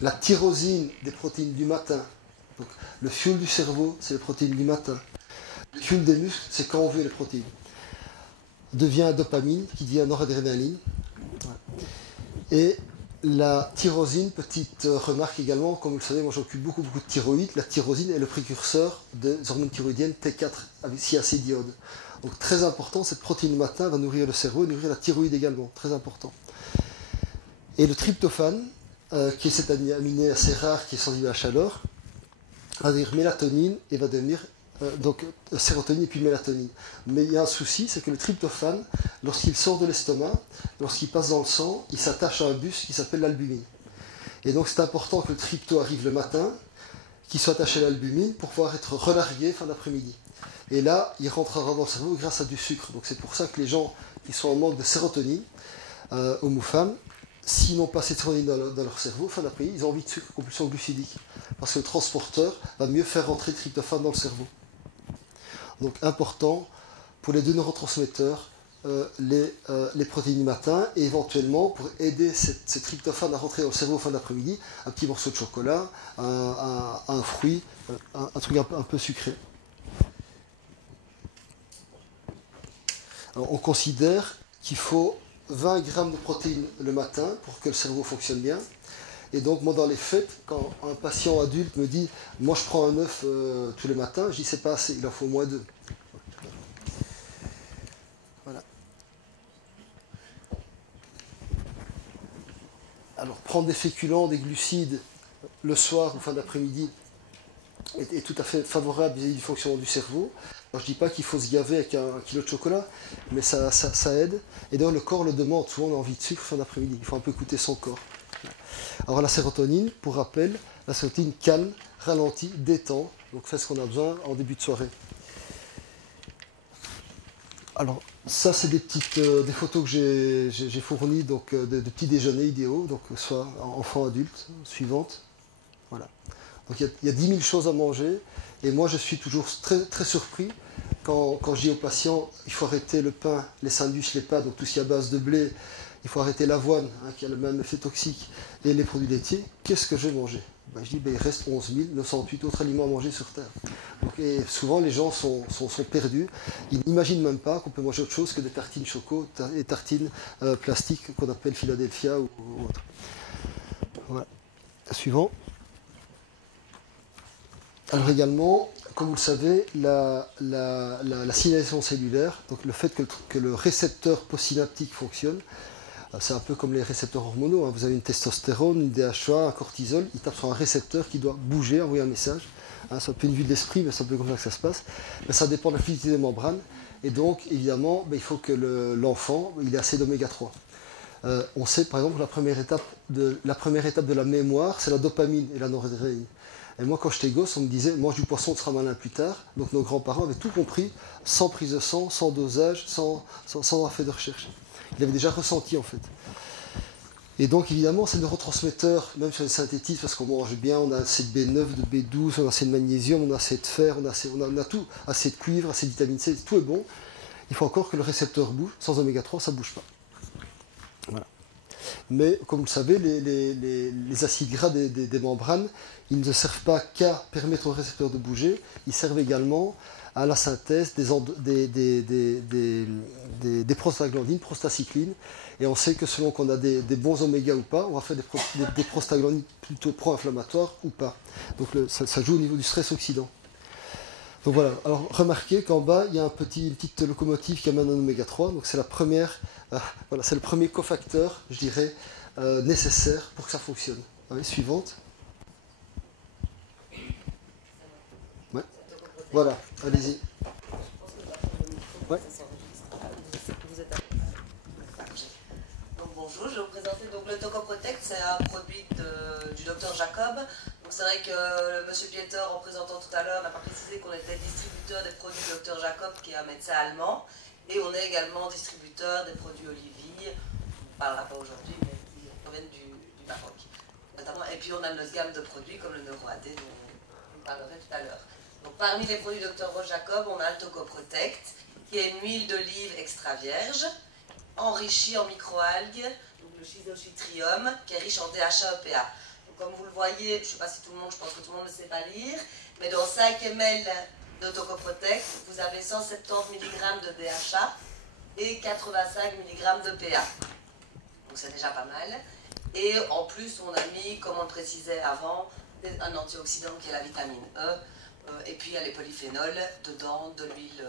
La tyrosine des protéines du matin. Donc, le fuel du cerveau, c'est les protéines du matin. Le fuel des muscles, c'est quand on veut les protéines. Devient dopamine, qui devient noradrénaline. Et la tyrosine, petite remarque également, comme vous le savez, moi j'occupe beaucoup de thyroïde. La tyrosine est le précurseur des hormones thyroïdiennes T4, avec CAC-diode. Donc très important, cette protéine du matin va nourrir le cerveau et nourrir la thyroïde également, très important. Et le tryptophane, qui est cet aminé assez rare qui est sensible à la chaleur, va devenir mélatonine et va devenir donc sérotonine et puis mélatonine. Mais il y a un souci, c'est que le tryptophane, lorsqu'il sort de l'estomac, lorsqu'il passe dans le sang, il s'attache à un bus qui s'appelle l'albumine. Et donc c'est important que le trypto arrive le matin, qu'il soit attaché à l'albumine pour pouvoir être relargué fin d'après-midi. Et là, il rentrera dans le cerveau grâce à du sucre. Donc c'est pour ça que les gens qui sont en manque de sérotonine, hommes ou femmes, s'ils n'ont pas assez de sérotonine dans leur cerveau, fin d'après-midi, ils ont envie de sucre, compulsion glucidique. Parce que le transporteur va mieux faire rentrer le tryptophane dans le cerveau. Donc important pour les deux neurotransmetteurs, les protéines du matin, et éventuellement pour aider ces tryptophane à rentrer dans le cerveau fin d'après-midi, un petit morceau de chocolat, un fruit, un truc un peu sucré. Alors, on considère qu'il faut 20 grammes de protéines le matin pour que le cerveau fonctionne bien. Et donc, moi, dans les faits, quand un patient adulte me dit « moi, je prends un œuf tous les matins », je dis « c'est pas assez, il en faut au moins 2 ». Voilà. Alors, prendre des féculents, des glucides le soir ou fin d'après-midi est tout à fait favorable vis-à-vis du fonctionnement du cerveau. Alors, je ne dis pas qu'il faut se gaver avec un kilo de chocolat, mais ça aide. Et d'ailleurs, le corps le demande. Souvent, on a envie de sucre fin d'après-midi. Il faut un peu écouter son corps. Alors, la sérotonine, pour rappel, la sérotonine calme, ralentit, détend. Donc, c'est ce qu'on a besoin en début de soirée. Alors, ça, c'est des photos que j'ai fournies, donc de petits déjeuners idéaux, donc soit enfants, adultes, suivantes. Voilà. Donc, il y a 10 000 choses à manger. Et moi, je suis toujours très, très surpris quand je dis aux patients, il faut arrêter le pain, les sandwichs, les pâtes, donc tout ce qui est à base de blé, il faut arrêter l'avoine, qui a le même effet toxique, et les produits laitiers. Qu'est-ce que je vais manger? Je dis, il reste 11 908 autres aliments à manger sur Terre. Donc, et souvent, les gens sont perdus. Ils n'imaginent même pas qu'on peut manger autre chose que des tartines choco et tartines plastiques qu'on appelle Philadelphia ou autre. Voilà. Suivant. Alors également, comme vous le savez, la signalisation cellulaire, donc le fait que le récepteur postsynaptique fonctionne, c'est un peu comme les récepteurs hormonaux. Vous avez une testostérone, une DHA, un cortisol, il tape sur un récepteur qui doit bouger, envoyer un message. C'est un peu une vue de l'esprit, mais c'est un peu comme ça que ça se passe. Mais ça dépend de la fluidité des membranes. Et donc, évidemment, il faut que l'enfant ait assez d'oméga 3. On sait, par exemple, que la première étape de la mémoire, c'est la dopamine et la noradrénaline. Et moi, quand j'étais gosse, on me disait, mange du poisson, tu seras malin plus tard. Donc nos grands-parents avaient tout compris, sans prise de sang, sans dosage, sans avoir fait de recherche. Ils avaient déjà ressenti, en fait. Et donc, évidemment, ces neurotransmetteurs, même sur les synthétises, parce qu'on mange bien, on a assez de B9, de B12, on a assez de magnésium, on a assez de fer, on a tout, assez de cuivre, assez de vitamine C, tout est bon. Il faut encore que le récepteur bouge. Sans oméga 3, ça ne bouge pas. Voilà. Mais, comme vous le savez, les acides gras des membranes, ils ne servent pas qu'à permettre au récepteur de bouger, ils servent également à la synthèse des prostaglandines, prostacyclines. Et on sait que selon qu'on a des bons oméga ou pas, on va faire des prostaglandines plutôt pro-inflammatoires ou pas. Donc ça joue au niveau du stress oxydant. Donc voilà, alors remarquez qu'en bas, il y a une petite locomotive qui amène un oméga 3. Donc c'est c'est le premier cofacteur, je dirais, nécessaire pour que ça fonctionne. Allez, suivante. Ouais. Voilà, allez-y. Ouais. Donc, bonjour, je vais vous présenter donc, le Tocoprotect, c'est un produit du docteur Jacob. C'est vrai que M. Pieter, en présentant tout à l'heure, n'a pas précisé qu'on était distributeur des produits du docteur Jacob, qui est un médecin allemand, et on est également distributeur des produits Olivier, on ne parlera pas aujourd'hui, mais qui proviennent du Maroc. Notamment, et puis on a notre gamme de produits comme le NeuroAD, dont je parlerai tout à l'heure. Donc, parmi les produits Dr Jacob, on a le Tocoprotect, qui est une huile d'olive extra vierge, enrichie en microalgues, donc le Schizochytrium, qui est riche en DHA EPA. Donc, comme vous le voyez, je ne sais pas si tout le monde, je pense que tout le monde ne sait pas lire, mais dans 5 ml de Tocoprotect, vous avez 170 mg de DHA et 85 mg de PA. Donc c'est déjà pas mal. Et en plus, on a mis, comme on le précisait avant, un antioxydant qui est la vitamine E. Et puis il y a les polyphénols dedans, de l'huile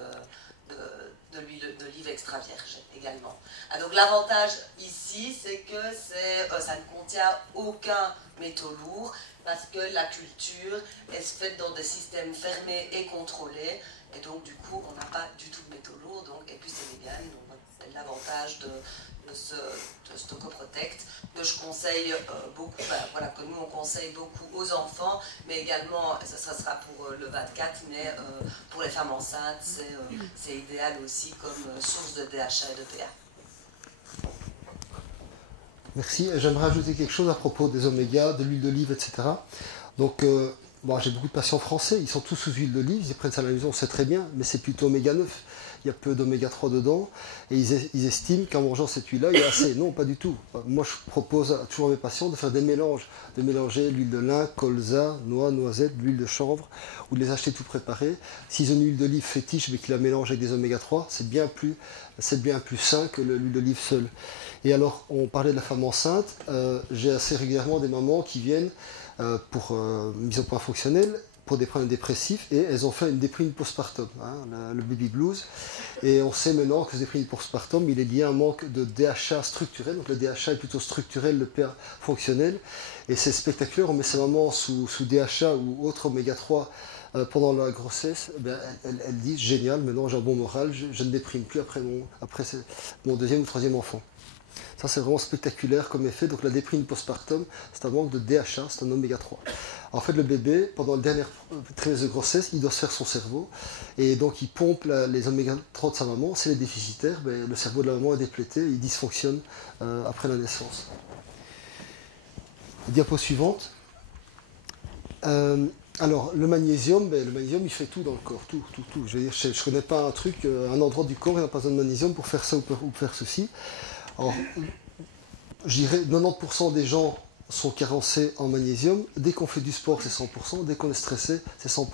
d'olive extra vierge également. Ah, donc l'avantage ici, c'est que ça ne contient aucun métaux lourds parce que la culture est faite dans des systèmes fermés et contrôlés. Et donc du coup, on n'a pas du tout de métaux lourds. Donc, et puis c'est vegan, donc c'est l'avantage de ce Tocoprotect que je conseille beaucoup, voilà, que nous on conseille beaucoup aux enfants, mais également, ça sera pour le 24, mais pour les femmes enceintes, c'est idéal aussi comme source de DHA et de PA. Merci. J'aimerais ajouter quelque chose à propos des omégas, de l'huile d'olive, etc. Donc, bon, j'ai beaucoup de patients français, ils sont tous sous huile d'olive, ils prennent ça à la maison, c'est très bien, mais c'est plutôt oméga 9. Il y a peu d'oméga 3 dedans, et ils estiment qu'en mangeant cette huile-là, il y a assez. Non, pas du tout. Moi, je propose toujours à mes patients de faire des mélanges, de mélanger l'huile de lin, colza, noix, noisette, l'huile de chanvre, ou de les acheter tout préparés. S'ils ont une huile d'olive fétiche, mais qu'ils la mélangent avec des oméga 3, c'est bien plus sain que l'huile d'olive seule. Et alors, on parlait de la femme enceinte, j'ai assez régulièrement des mamans qui viennent pour mise au point fonctionnelle, pour des problèmes dépressifs, et elles ont fait une déprime postpartum, hein, le baby blues. Et on sait maintenant que ce déprime postpartum, il est lié à un manque de DHA structurel. Donc le DHA est plutôt structurel, le PA fonctionnel. Et c'est spectaculaire, on met sa maman sous DHA ou autre oméga 3 pendant la grossesse. Elle dit génial, maintenant j'ai un bon moral, je ne déprime plus après mon deuxième ou troisième enfant. Ça, c'est vraiment spectaculaire comme effet. Donc la déprime postpartum, c'est un manque de DHA, c'est un oméga 3. En fait, le bébé, pendant le dernier trimestre de grossesse, il doit se faire son cerveau. Et donc, il pompe les oméga 3 de sa maman. S'il est déficitaire, le cerveau de la maman est déplété, il dysfonctionne après la naissance. Diapo suivante. Alors, le magnésium, il fait tout dans le corps, tout. Je veux dire, je ne connais pas un endroit du corps, il n'y a pas besoin de magnésium pour faire ça ou pour faire ceci. Alors, je dirais 90% des gens sont carencés en magnésium. Dès qu'on fait du sport, c'est 100%. Dès qu'on est stressé, c'est 100%.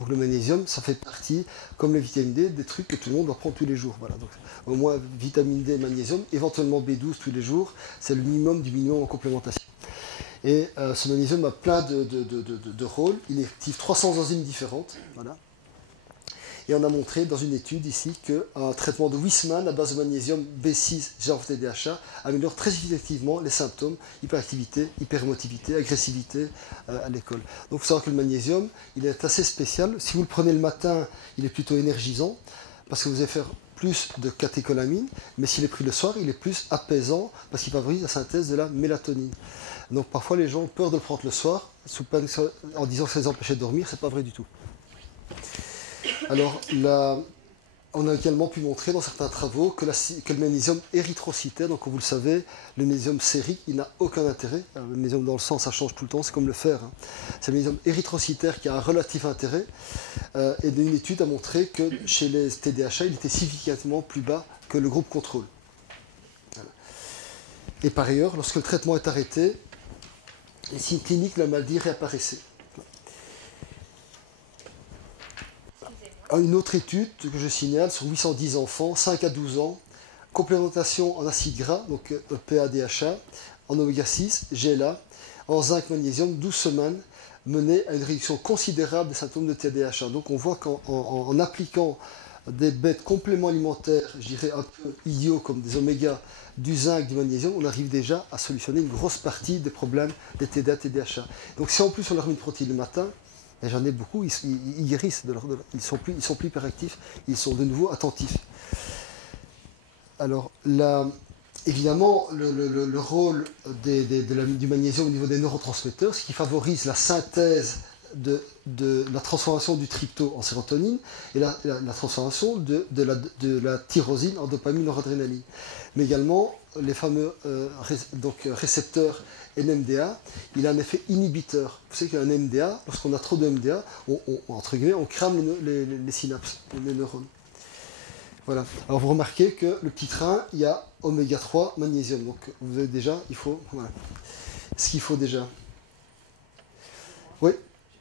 Donc le magnésium, ça fait partie, comme les vitamines D, des trucs que tout le monde doit prendre tous les jours. Voilà. Donc, au moins, vitamine D, magnésium, éventuellement B12 tous les jours. C'est le minimum du minimum en complémentation. Et ce magnésium a plein de rôles. Il active 300 enzymes différentes. Voilà. Et on a montré dans une étude ici qu'un traitement de Weissman à base de magnésium B6, GABA-DHA, améliore très effectivement les symptômes, hyperactivité, hyperémotivité, agressivité à l'école. Donc il faut savoir que le magnésium, il est assez spécial. Si vous le prenez le matin, il est plutôt énergisant, parce que vous allez faire plus de catécholamine, mais s'il est pris le soir, il est plus apaisant, parce qu'il favorise la synthèse de la mélatonine. Donc parfois les gens ont peur de le prendre le soir, en disant que ça les empêchait de dormir, c'est pas vrai du tout. Alors, on a également pu montrer dans certains travaux que le magnésium érythrocytaire, donc comme vous le savez, le magnésium sérique, il n'a aucun intérêt. Le magnésium dans le sang, ça change tout le temps, c'est comme le fer. Hein. C'est le magnésium érythrocytaire qui a un relatif intérêt. Et une étude a montré que chez les TDHA, il était significativement plus bas que le groupe contrôle. Voilà. Et par ailleurs, lorsque le traitement est arrêté, les signes cliniques de la maladie réapparaissaient. Une autre étude que je signale sur 810 enfants, 5 à 12 ans, complémentation en acides gras, donc EPA, DHA, en oméga 6, GLA, en zinc, magnésium, 12 semaines, menait à une réduction considérable des symptômes de TDAH. Donc on voit qu'en appliquant des bêtes compléments alimentaires, je dirais un peu idiots comme des omégas, du zinc, du magnésium, on arrive déjà à solutionner une grosse partie des problèmes des TDA, TDAH. Donc si en plus on leur met une protéine le matin, et j'en ai beaucoup, ils guérissent, ils sont plus hyperactifs, ils sont de nouveau attentifs. Alors, évidemment, le rôle du magnésium au niveau des neurotransmetteurs, ce qui favorise la synthèse de la transformation du trypto en sérotonine et la transformation de la tyrosine en dopamine noradrénaline. Mais également, les fameux récepteurs NMDA, il a un effet inhibiteur. Vous savez qu'un NMDA, lorsqu'on a trop de NMDA, entre guillemets, on crame les synapses, les neurones. Voilà. Alors vous remarquez que le petit train, il y a oméga 3 magnésium. Donc vous avez déjà, il faut, voilà, ce qu'il faut déjà. Oui.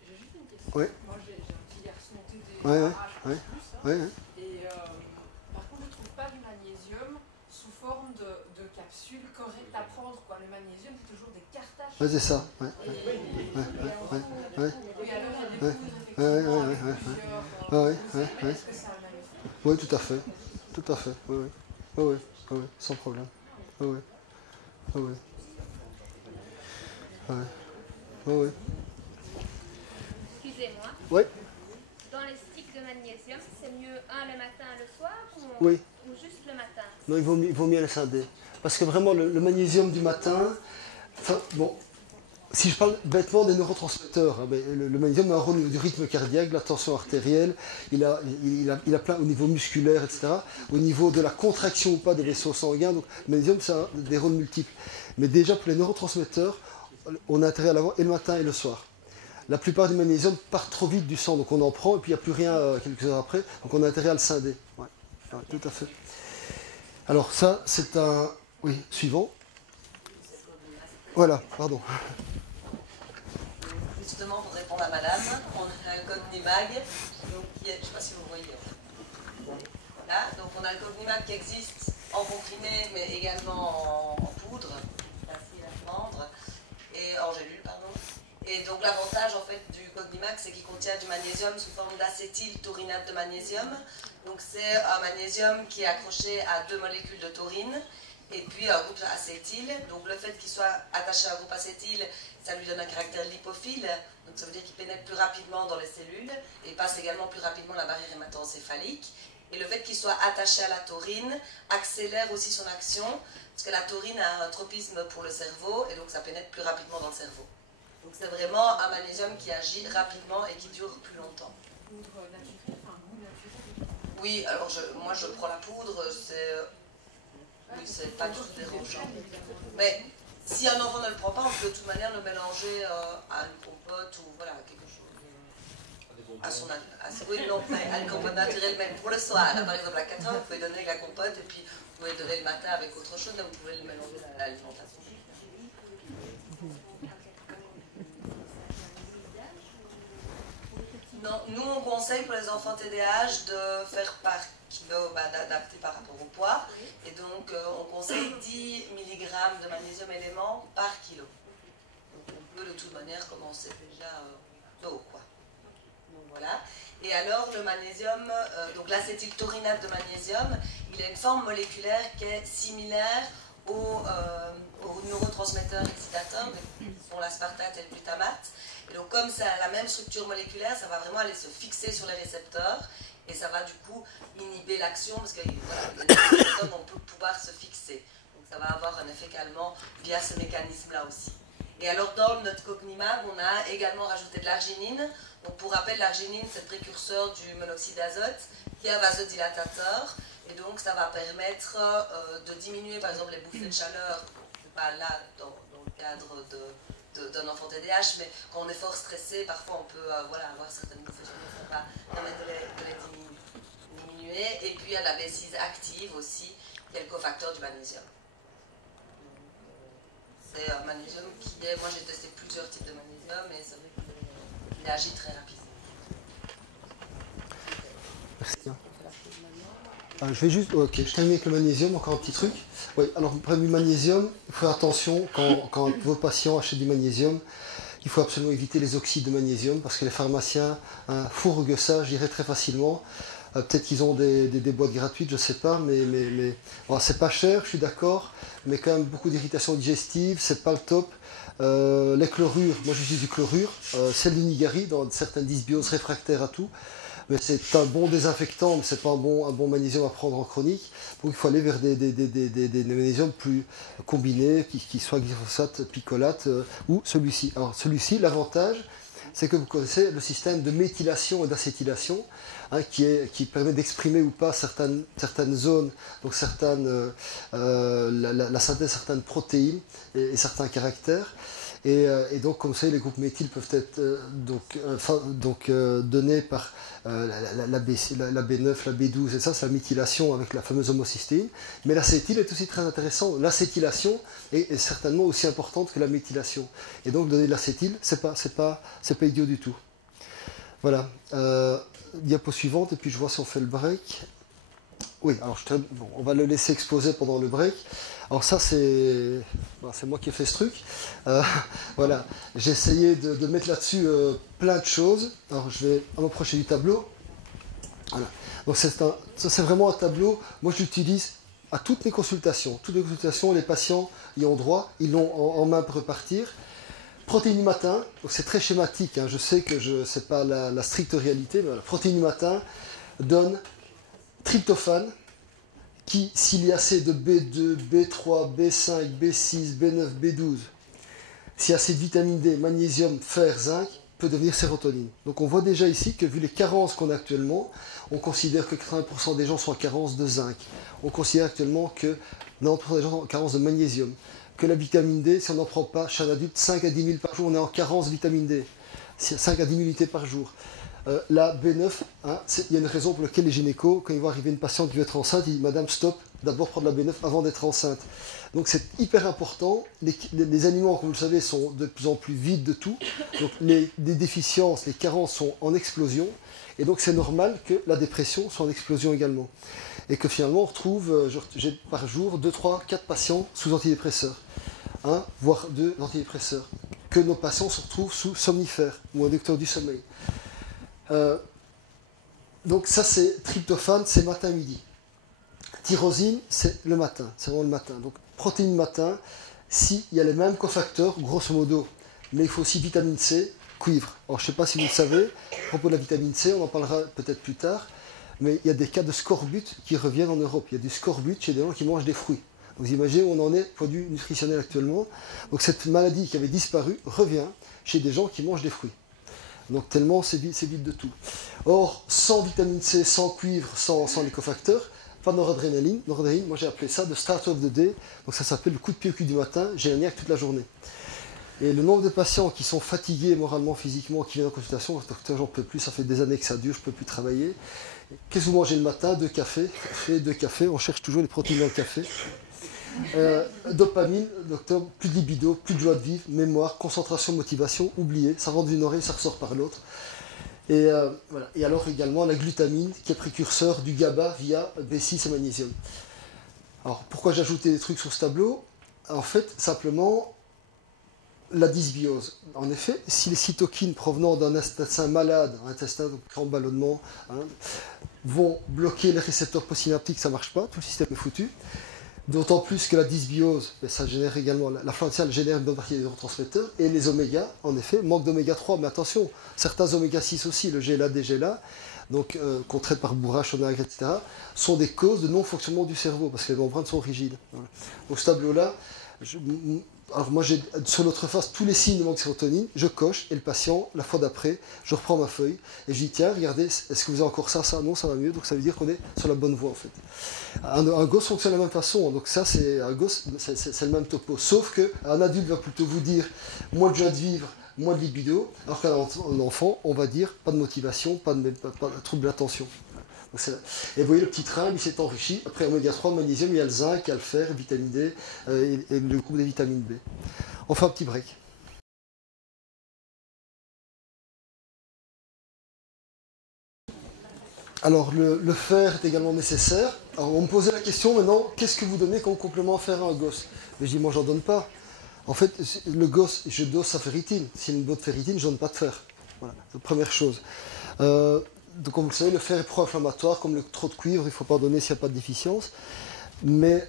J'ai juste une question. Oui. Moi j'ai un petit garçon TDAH Ouais. plus. Ouais. Et par contre je ne trouve pas du magnésium sous forme de capsule correcte à prendre, quoi. Le magnésium c'est toujours des cartages. Ouais, c'est ça. Ouais. Oui, Ouais. alors il y a des poudres effectivement avec plusieurs. Est-ce que ça a le même effet? Oui, tout à fait. Tout à fait. Oui. Oui, sans problème. Oui. Oui. Oui. Excusez-moi. Oui. Dans les sticks de magnésium, c'est mieux un le matin, le soir ou juste le matin? Non, il vaut mieux les scinder. Parce que vraiment, le magnésium du matin, enfin, bon, si je parle bêtement des neurotransmetteurs, hein, le magnésium a un rôle au niveau du rythme cardiaque, de la tension artérielle, il a plein au niveau musculaire, etc. Au niveau de la contraction ou pas des vaisseaux sanguins, donc le magnésium, ça a des rôles multiples. Mais déjà, pour les neurotransmetteurs, on a intérêt à l'avoir et le matin et le soir. La plupart du magnésium part trop vite du sang, donc on en prend et puis il n'y a plus rien quelques heures après, donc on a intérêt à le scinder. Ouais, tout à fait. Alors ça, c'est un... Oui, suivant. Voilà, pardon. Justement, pour répondre à madame, on a le Cognimag, donc, je ne sais pas si vous voyez. Voilà, donc on a le Cognimag qui existe en comprimé, mais également en poudre, facile à prendre, et en gélule, pardon. Et donc l'avantage en fait du Cognimag, c'est qu'il contient du magnésium sous forme d'acétyltaurinate de magnésium. Donc c'est un magnésium qui est accroché à 2 molécules de taurine et puis un groupe acétyl. Donc le fait qu'il soit attaché à un groupe acétyl, ça lui donne un caractère lipophile. Donc ça veut dire qu'il pénètre plus rapidement dans les cellules et passe également plus rapidement la barrière hémato-encéphalique. Et le fait qu'il soit attaché à la taurine accélère aussi son action, parce que la taurine a un tropisme pour le cerveau et donc ça pénètre plus rapidement dans le cerveau. Donc c'est vraiment un magnésium qui agit rapidement et qui dure plus longtemps. Poudre naturelle, enfin goût naturel. Oui, alors moi je prends la poudre, c'est pas du tout dérangeant. Mais si un enfant ne le prend pas, on peut de toute manière le mélanger à une compote ou voilà, quelque chose. Oui, non, à une compote naturelle, même pour le soir. Là, par exemple, à 4 heures, vous pouvez donner la compote et puis vous pouvez donner le matin avec autre chose, mais vous pouvez le mélanger à l'alimentation. Non, nous on conseille pour les enfants TDAH de faire par kilo, d'adapter par rapport au poids. Et donc on conseille 10 mg de magnésium élément par kilo. Donc on peut de toute manière commencer déjà tôt, quoi. Donc voilà. Et alors le magnésium, donc l'acétyltaurinate de magnésium, il a une forme moléculaire qui est similaire aux neurotransmetteurs excitateurs, qui sont l'aspartate et le glutamate. Et donc comme ça a la même structure moléculaire, ça va vraiment aller se fixer sur les récepteurs et ça va du coup inhiber l'action parce que voilà, les récepteurs vont pouvoir se fixer. Donc ça va avoir un effet calmant via ce mécanisme-là aussi. Et alors dans notre Cognimag, on a également rajouté de l'arginine. Donc pour rappel, l'arginine c'est le précurseur du monoxyde d'azote qui est un vasodilatateur. Et donc ça va permettre de diminuer par exemple les bouffées de chaleur, pas là dans le cadre d'un enfant TDAH, mais quand on est fort stressé, parfois on peut avoir certaines bouffées de chaleur, ça va permettre de les diminuer. Et puis il y a la B6 active aussi, qui est le cofacteur du magnésium. C'est un magnésium qui est, moi j'ai testé plusieurs types de magnésium et c'est vrai qu'il agit très rapidement. Merci. Je vais juste, ok, je termine avec le magnésium, encore un petit truc. Oui, alors pour le magnésium, il faut faire attention quand vos patients achètent du magnésium, il faut absolument éviter les oxydes de magnésium parce que les pharmaciens fourguent ça, je dirais très facilement. Peut-être qu'ils ont des boîtes gratuites, je ne sais pas, mais c'est pas cher, je suis d'accord, mais quand même beaucoup d'irritations digestives, c'est pas le top. Les chlorures, moi j'utilise du chlorure, celle du Nigari dans certaines dysbioses réfractaires à tout. Mais c'est un bon désinfectant, mais ce n'est pas un bon magnésium à prendre en chronique. Donc il faut aller vers des magnésiums plus combinés, qui soient glyphosate, picolate ou celui-ci. Alors celui-ci, l'avantage, c'est que vous connaissez le système de méthylation et d'acétylation, hein, qui permet d'exprimer ou pas certaines zones, donc la synthèse de certaines protéines et certains caractères. Et donc, comme ça, les groupes méthyl peuvent être donnés par la B9, la B12, et ça, c'est la méthylation avec la fameuse homocystéine. Mais l'acétyl est aussi très intéressant. L'acétylation est certainement aussi importante que la méthylation. Et donc, donner de l'acétyl, c'est pas idiot du tout. Voilà. Diapo suivante, et puis je vois si on fait le break. Oui, alors on va le laisser exposer pendant le break. Alors ça, c'est moi qui ai fait ce truc. Voilà, j'ai essayé de mettre là-dessus plein de choses. Alors je vais m'approcher du tableau. Voilà. Donc ça, c'est vraiment un tableau. Moi, je l'utilise à toutes mes consultations. Toutes les consultations, les patients y ont droit. Ils l'ont en main pour repartir. Protéine du matin, donc c'est très schématique. Hein. Je sais que ce n'est pas la stricte réalité, mais voilà. Protéine du matin donne tryptophane, qui, s'il y a assez de B2, B3, B5, B6, B9, B12, s'il y a assez de vitamine D, magnésium, fer, zinc, peut devenir sérotonine. Donc on voit déjà ici que vu les carences qu'on a actuellement, on considère que 80% des gens sont en carence de zinc. On considère actuellement que 90% des gens sont en carence de magnésium. Que la vitamine D, si on n'en prend pas chez un adulte, 5 à 10 000 par jour, on est en carence de vitamine D. 5 à 10 000 unités par jour. La B9, hein, il y a une raison pour laquelle les gynécos, quand ils voient arriver une patiente qui veut être enceinte, ils disent « Madame, stop, d'abord prendre la B9 avant d'être enceinte ». Donc c'est hyper important. Les aliments, comme vous le savez, sont de plus en plus vides de tout. Donc les déficiences, les carences sont en explosion. Et donc c'est normal que la dépression soit en explosion également. Et que finalement on retrouve, j'ai par jour 2, 3, 4 patients sous antidépresseurs. Voire 2 antidépresseurs. Que nos patients se retrouvent sous somnifères ou inducteurs du sommeil. Donc ça c'est tryptophane, c'est matin-midi. Tyrosine, c'est le matin, c'est vraiment le matin. Donc protéine matin, s'il y a les mêmes cofacteurs, grosso modo, mais il faut aussi vitamine C, cuivre. Alors je ne sais pas si vous le savez, à propos de la vitamine C, on en parlera peut-être plus tard, mais il y a des cas de scorbut qui reviennent en Europe. Il y a du scorbut chez des gens qui mangent des fruits. Donc vous imaginez où on en est, produit nutritionnel actuellement. Donc cette maladie qui avait disparu revient chez des gens qui mangent des fruits. Donc tellement c'est vide de tout. Or, sans vitamine C, sans cuivre, sans les cofacteurs, pas de noradrénaline. Noradrénaline, moi j'ai appelé ça the start of the day. Donc ça s'appelle le coup de pied au cul du matin, j'ai un niaque toute la journée. Et le nombre de patients qui sont fatigués moralement, physiquement, qui viennent en consultation, docteur, j'en peux plus, ça fait des années que ça dure, je ne peux plus travailler. Qu'est-ce que vous mangez le matin? 2 cafés, on cherche toujours les protéines dans le café. Dopamine, docteur, plus de libido, plus de joie de vivre, mémoire, concentration, motivation, oublié, ça rentre d'une oreille, ça ressort par l'autre. Et, voilà. Et alors également la glutamine, qui est précurseur du GABA via B6 et magnésium. Alors pourquoi j'ai ajouté des trucs sur ce tableau? En fait, simplement, la dysbiose. En effet, si les cytokines provenant d'un intestin malade, un intestin de grand ballonnement, vont bloquer les récepteurs postsynaptiques, ça ne marche pas, tout le système est foutu. D'autant plus que la dysbiose, ça génère également, la flore intestinale génère une bonne partie des neurotransmetteurs, et les oméga, en effet, manque d'oméga 3, mais attention, certains oméga 6 aussi, le GLA, DGLA, donc qu'on traite par bourrage, onagre, etc., sont des causes de non-fonctionnement du cerveau, parce que les membranes sont rigides. Voilà. Donc ce tableau-là, alors moi j'ai sur l'autre face tous les signes de manque de sérotonine, je coche, et le patient, la fois d'après, je reprends ma feuille, et je dis tiens, regardez, est-ce que vous avez encore ça? Non, ça va mieux, donc ça veut dire qu'on est sur la bonne voie en fait. Un gosse fonctionne de la même façon, donc ça c'est un gosse, c'est le même topo, sauf qu'un adulte va plutôt vous dire moins de joie de vivre, moins de libido, alors qu'un enfant, on va dire pas de motivation, pas de trouble de l'attention. Et vous voyez le petit train, il s'est enrichi. Après oméga 3, magnésium, il y a le zinc, il y a le fer, vitamine D et le groupe des vitamines B. On fait un petit break. Alors le fer est également nécessaire. Alors on me posait la question maintenant, qu'est-ce que vous donnez comme complément fer à un gosse? Mais je dis moi j'en donne pas. En fait, le gosse, je dose sa ferritine. S'il y a une bonne ferritine, je donne pas de fer. Voilà, la première chose. Donc, comme vous le savez, le fer est pro-inflammatoire, comme le trop de cuivre, il ne faut pas donner s'il n'y a pas de déficience. Mais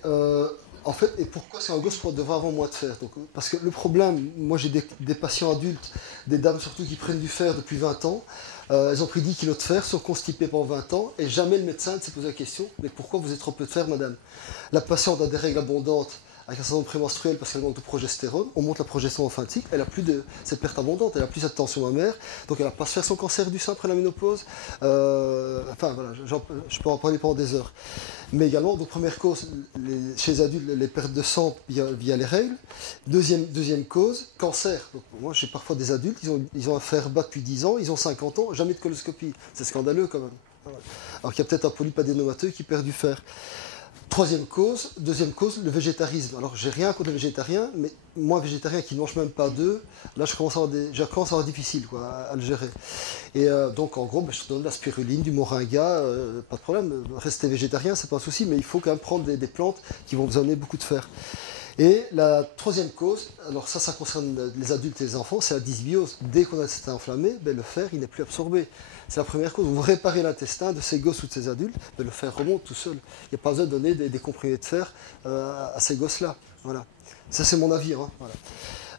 En fait, et pourquoi c'est un gosse pour devrait avoir moins de fer? Donc, parce que le problème, moi j'ai des patients adultes, des dames surtout qui prennent du fer depuis 20 ans, elles ont pris 10 kilos de fer, sont constipées pendant 20 ans, et jamais le médecin ne s'est posé la question, mais pourquoi vous avez trop peu de fer, madame? La patiente a des règles abondantes, avec un syndrome prémenstruel parce qu'elle manque de progestérone, on monte la progestérone en fin de cycle, elle a plus de cette perte abondante, elle a plus cette tension mammaire, donc elle va pas se faire son cancer du sein après la ménopause. Enfin voilà, je peux en parler pendant des heures. Mais également, donc première cause, chez les adultes, les pertes de sang via les règles. Deuxième cause, cancer. Donc, moi j'ai parfois des adultes, ils ont un fer bas depuis 10 ans, ils ont 50 ans, jamais de coloscopie. C'est scandaleux quand même. Alors qu'il y a peut-être un polype adénomateux qui perd du fer. Deuxième cause, le végétarisme. Alors, j'ai rien contre les végétariens, mais moi, végétarien qui ne mange même pas d'œufs, là, je commence à avoir difficile quoi, à le gérer. Et donc, en gros, je te donne de la spiruline, du moringa, pas de problème. Rester végétarien, c'est pas un souci, mais il faut quand même prendre des plantes qui vont vous donner beaucoup de fer. Et la troisième cause, alors ça concerne les adultes et les enfants, c'est la dysbiose. Dès qu'on a l'intestin inflammé, le fer, il n'est plus absorbé. C'est la première cause. Vous réparez l'intestin de ces gosses ou de ces adultes, le fer remonte tout seul. Il n'y a pas besoin de donner des comprimés de fer à ces gosses-là. Voilà. Ça, c'est mon avis. Hein.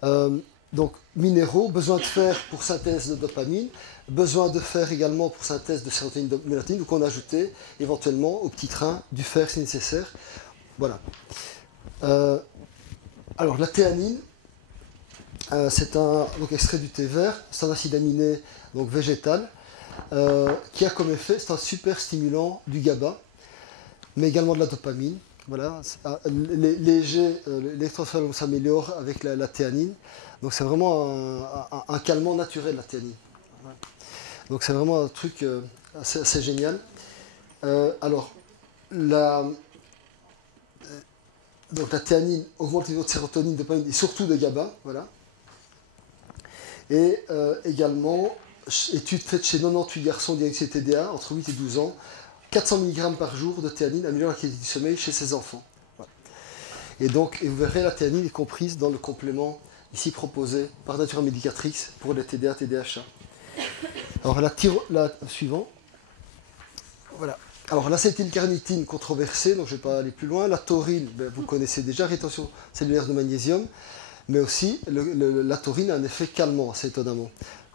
Voilà. Donc, minéraux, besoin de fer pour synthèse de dopamine, besoin de fer également pour synthèse de sérotonine, de mélatonine. Donc, on a ajouté éventuellement au petit train du fer si nécessaire. Voilà. Alors, la théanine, c'est un extrait du thé vert, c'est un acide aminé donc végétal. Qui a comme effet, c'est un super stimulant du GABA, mais également de la dopamine. Voilà. L'électroencéphalogramme s'améliore avec la théanine. Donc c'est vraiment un calmant naturel, la théanine. Voilà. Donc c'est vraiment un truc assez génial. Alors, donc la théanine augmente le niveau de sérotonine, de dopamine et surtout de GABA. Voilà. Et également, étude faite chez 98 garçons diagnostiqués TDA entre 8 et 12 ans, 400 mg par jour de théanine améliore la qualité du sommeil chez ces enfants. Voilà. Et donc, et vous verrez, la théanine est comprise dans le complément ici proposé par Natura Medicatrix pour les TDA, TDHA. Alors, suivant. Voilà. Alors, l'acétylcarnitine controversée, donc je ne vais pas aller plus loin. La taurine, vous connaissez déjà, rétention cellulaire de magnésium, mais aussi la taurine a un effet calmant, assez étonnamment.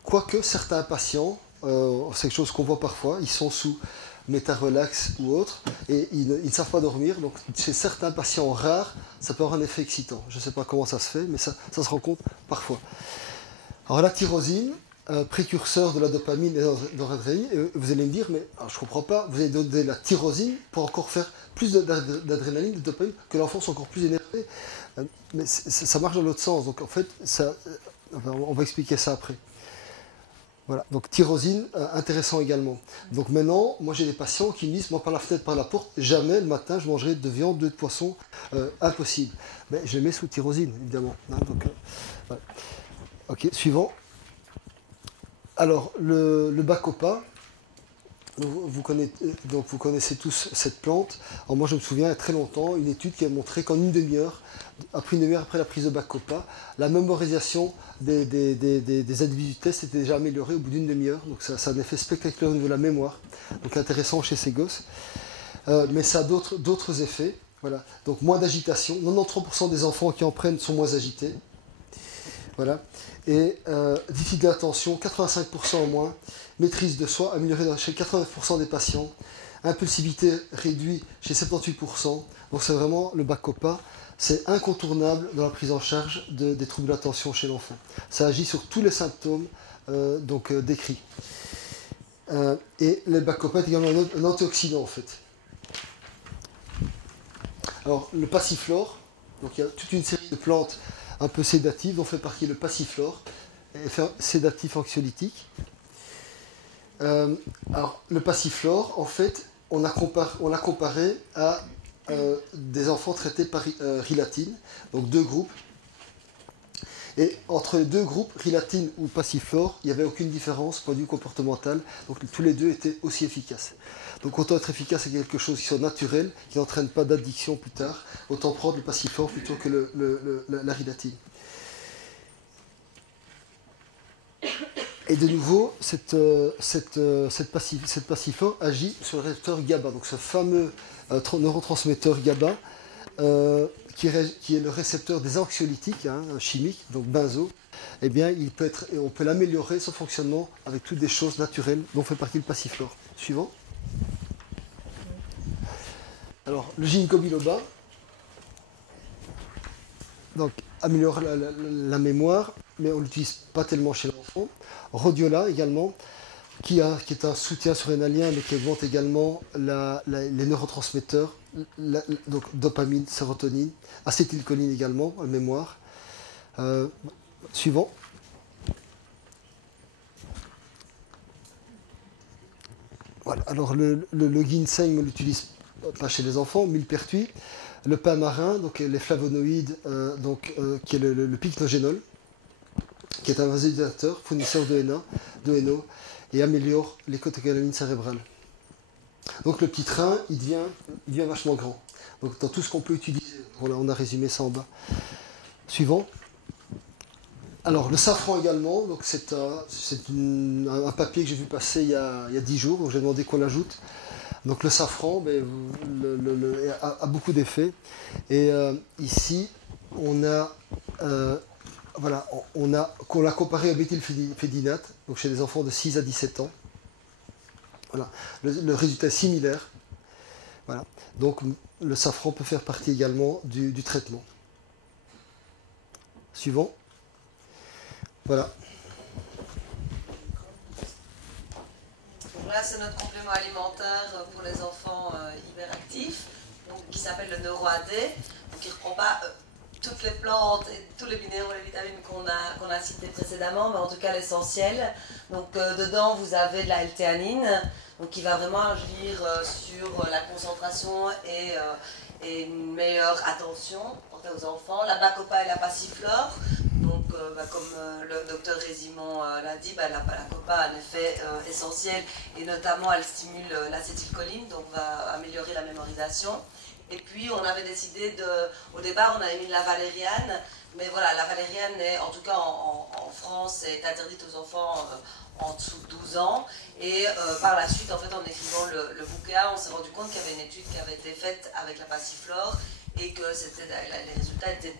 Quoique certains patients, c'est quelque chose qu'on voit parfois, ils sont sous méta-relax ou autre, et ils ne savent pas dormir. Donc chez certains patients rares, ça peut avoir un effet excitant. Je ne sais pas comment ça se fait, mais ça se rencontre parfois. Alors la tyrosine, précurseur de la dopamine et de l'adrénaline, vous allez me dire, mais je ne comprends pas, vous avez donné la tyrosine pour encore faire plus d'adrénaline, de dopamine, que l'enfant soit encore plus énervé. Mais ça marche dans l'autre sens. Donc en fait, on va expliquer ça après. Voilà, donc tyrosine, intéressant également. Donc maintenant, moi j'ai des patients qui me disent, moi par la fenêtre, par la porte, jamais le matin je mangerai de viande, de poisson, impossible. Mais je les mets sous tyrosine, évidemment. Hein, donc, voilà. Ok, suivant. Alors, le bacopa, vous connaissez tous cette plante. Alors moi je me souviens il y a très longtemps, une étude qui a montré qu'en une demi-heure, après la prise de bacopa, la mémorisation des individus du test était déjà améliorée au bout d'une demi-heure. Donc ça a un effet spectaculaire au niveau de la mémoire. Donc intéressant chez ces gosses. Mais ça a d'autres effets. Voilà. Donc moins d'agitation. 93% des enfants qui en prennent sont moins agités. Voilà. Et difficulté d'attention, 85% en moins. Maîtrise de soi, améliorée chez 89% des patients. Impulsivité réduite chez 78%. Donc c'est vraiment le bacopa. C'est incontournable dans la prise en charge des troubles d'attention chez l'enfant. Ça agit sur tous les symptômes décrits. Et le bacopa est également un antioxydant en fait. Alors le passiflore, donc il y a toute une série de plantes un peu sédatives dont fait partie le passiflore, effet sédatif anxiolytique. Alors le passiflore, en fait, on l'a comparé à des enfants traités par rilatine, donc deux groupes. Et entre les deux groupes, rilatine ou passiflore, il n'y avait aucune différence point de vue comportemental, donc tous les deux étaient aussi efficaces. Donc autant être efficace avec quelque chose qui soit naturel, qui n'entraîne pas d'addiction plus tard, autant prendre le passiflore plutôt que la rilatine. Et de nouveau, cette passiflore agit sur le récepteur GABA, donc ce fameux neurotransmetteur GABA, qui est le récepteur des anxiolytiques chimiques, donc benzo, eh bien, on peut l'améliorer, son fonctionnement, avec toutes des choses naturelles dont fait partie le passiflore. Suivant. Alors, le ginkgo biloba, donc, améliore la mémoire, mais on ne l'utilise pas tellement chez l'enfant. Rhodiola également, qui est un soutien surrénalien, mais qui augmente également les neurotransmetteurs, donc dopamine, sérotonine, acétylcholine également, en mémoire. Suivant. Voilà. Alors le ginseng, on l'utilise pas chez les enfants, millepertuis. Le pain marin, donc les flavonoïdes, qui est le pycnogénol, qui est un vasodilateur, fournisseur de NO, et améliore les catécholamines cérébrales. Donc le petit train, il devient vachement grand. Donc dans tout ce qu'on peut utiliser, on a résumé ça en bas. Suivant. Alors le safran également, donc c'est un papier que j'ai vu passer il y a 10 jours, donc j'ai demandé qu'on l'ajoute. Donc le safran a beaucoup d'effets. Et ici, on l'a comparé au méthylphédinate, donc chez les enfants de 6 à 17 ans. Voilà. Le résultat est similaire. Voilà. Donc le safran peut faire partie également du traitement. Suivant. Voilà. Donc là, c'est notre complément alimentaire pour les enfants hyperactifs, qui s'appelle le NeuroAD. Donc il ne reprend pas toutes les plantes et tous les minéraux et les vitamines qu'on a cités précédemment, mais en tout cas l'essentiel. Donc dedans, vous avez de la L-théanine, donc qui va vraiment agir sur la concentration et une meilleure attention portée aux enfants. La bacopa et la passiflore. Donc, comme le docteur Résimon l'a dit, la copa a un effet essentiel et notamment elle stimule l'acétylcholine, donc va améliorer la mémorisation. Et puis on avait décidé au départ on avait mis de la valériane, mais voilà, la valériane est, en tout cas en France, est interdite aux enfants en dessous de 12 ans. Et par la suite, en fait, en écrivant le bouquin, on s'est rendu compte qu'il y avait une étude qui avait été faite avec la passiflore et que les résultats étaient...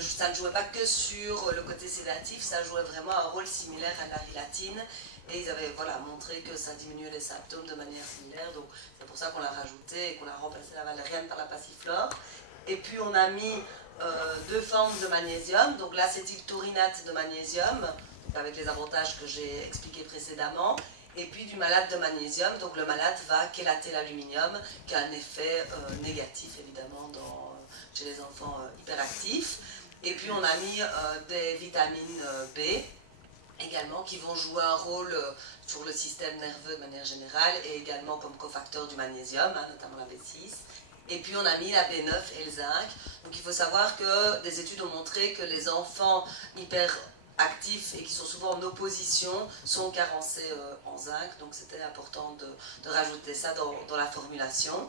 Ça ne jouait pas que sur le côté sédatif, ça jouait vraiment un rôle similaire à la rilatine. Et ils avaient montré que ça diminuait les symptômes de manière similaire. Donc c'est pour ça qu'on l'a rajouté et qu'on a remplacé la valériane par la passiflore. Et puis on a mis 2 formes de magnésium. Donc l'acétyltaurinate de magnésium, avec les avantages que j'ai expliqués précédemment. Et puis du malate de magnésium. Donc le malate va chélater l'aluminium, qui a un effet négatif évidemment chez les enfants hyperactifs. Et puis on a mis des vitamines B également qui vont jouer un rôle sur le système nerveux de manière générale et également comme cofacteur du magnésium, notamment la B6. Et puis on a mis la B9 et le zinc. Donc il faut savoir que des études ont montré que les enfants hyperactifs et qui sont souvent en opposition sont carencés en zinc. Donc c'était important de rajouter ça dans la formulation.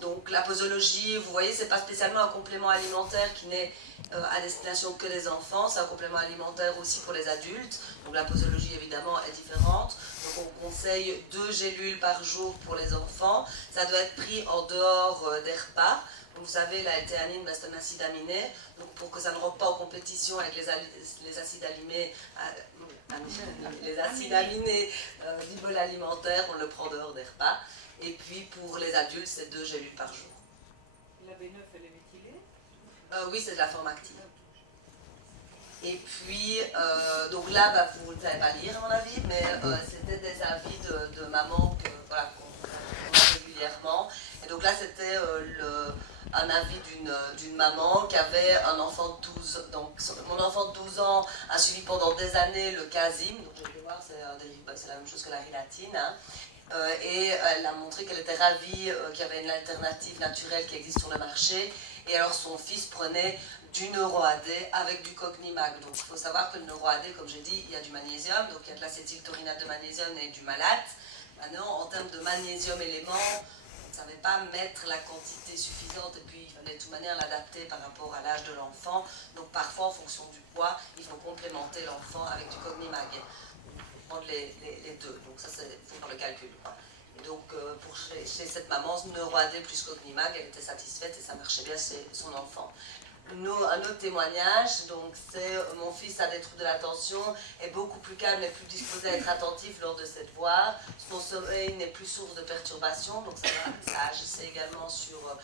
Donc la posologie, vous voyez, c'est pas spécialement un complément alimentaire qui n'est à destination que des enfants, c'est un complément alimentaire aussi pour les adultes. Donc la posologie évidemment est différente. Donc on conseille 2 gélules par jour pour les enfants. Ça doit être pris en dehors des repas. Donc, vous savez, la L-théanine, c'est un acide aminé. Donc pour que ça ne rentre pas en compétition avec les acides aminés, du bol alimentaire, on le prend dehors des repas. Et puis pour les adultes, c'est 2 gélules par jour. La B9, elle est méthylée? Oui, c'est de la forme active. Et puis, donc là, vous ne savez pas lire à mon avis, mais c'était des avis de mamans qu'on a régulièrement. Et donc là, c'était un avis d'une maman qui avait un enfant de 12 ans. Donc mon enfant de 12 ans a suivi pendant des années le casim. Donc je vais voir, c'est la même chose que la rilatine. Et elle a montré qu'elle était ravie qu'il y avait une alternative naturelle qui existe sur le marché. Et alors son fils prenait du NeuroAD avec du Cognimag. Donc il faut savoir que le NeuroAD, comme j'ai dit, il y a du magnésium, donc il y a de l'acétyltaurinate de magnésium et du malate. Maintenant, en termes de magnésium élément, on ne savait pas mettre la quantité suffisante et puis il fallait de toute manière l'adapter par rapport à l'âge de l'enfant. Donc parfois, en fonction du poids, il faut complémenter l'enfant avec du Cognimag. Les 2, donc ça il faut faire le calcul. Et donc, chez cette maman, NeuroAD plus Cognimac, elle était satisfaite et ça marchait bien chez son enfant. Un autre témoignage, donc c'est mon fils a des troubles de l'attention, est beaucoup plus calme et plus disposé à être attentif lors de cette voie. Son sommeil n'est plus source de perturbation, donc ça agissait également sur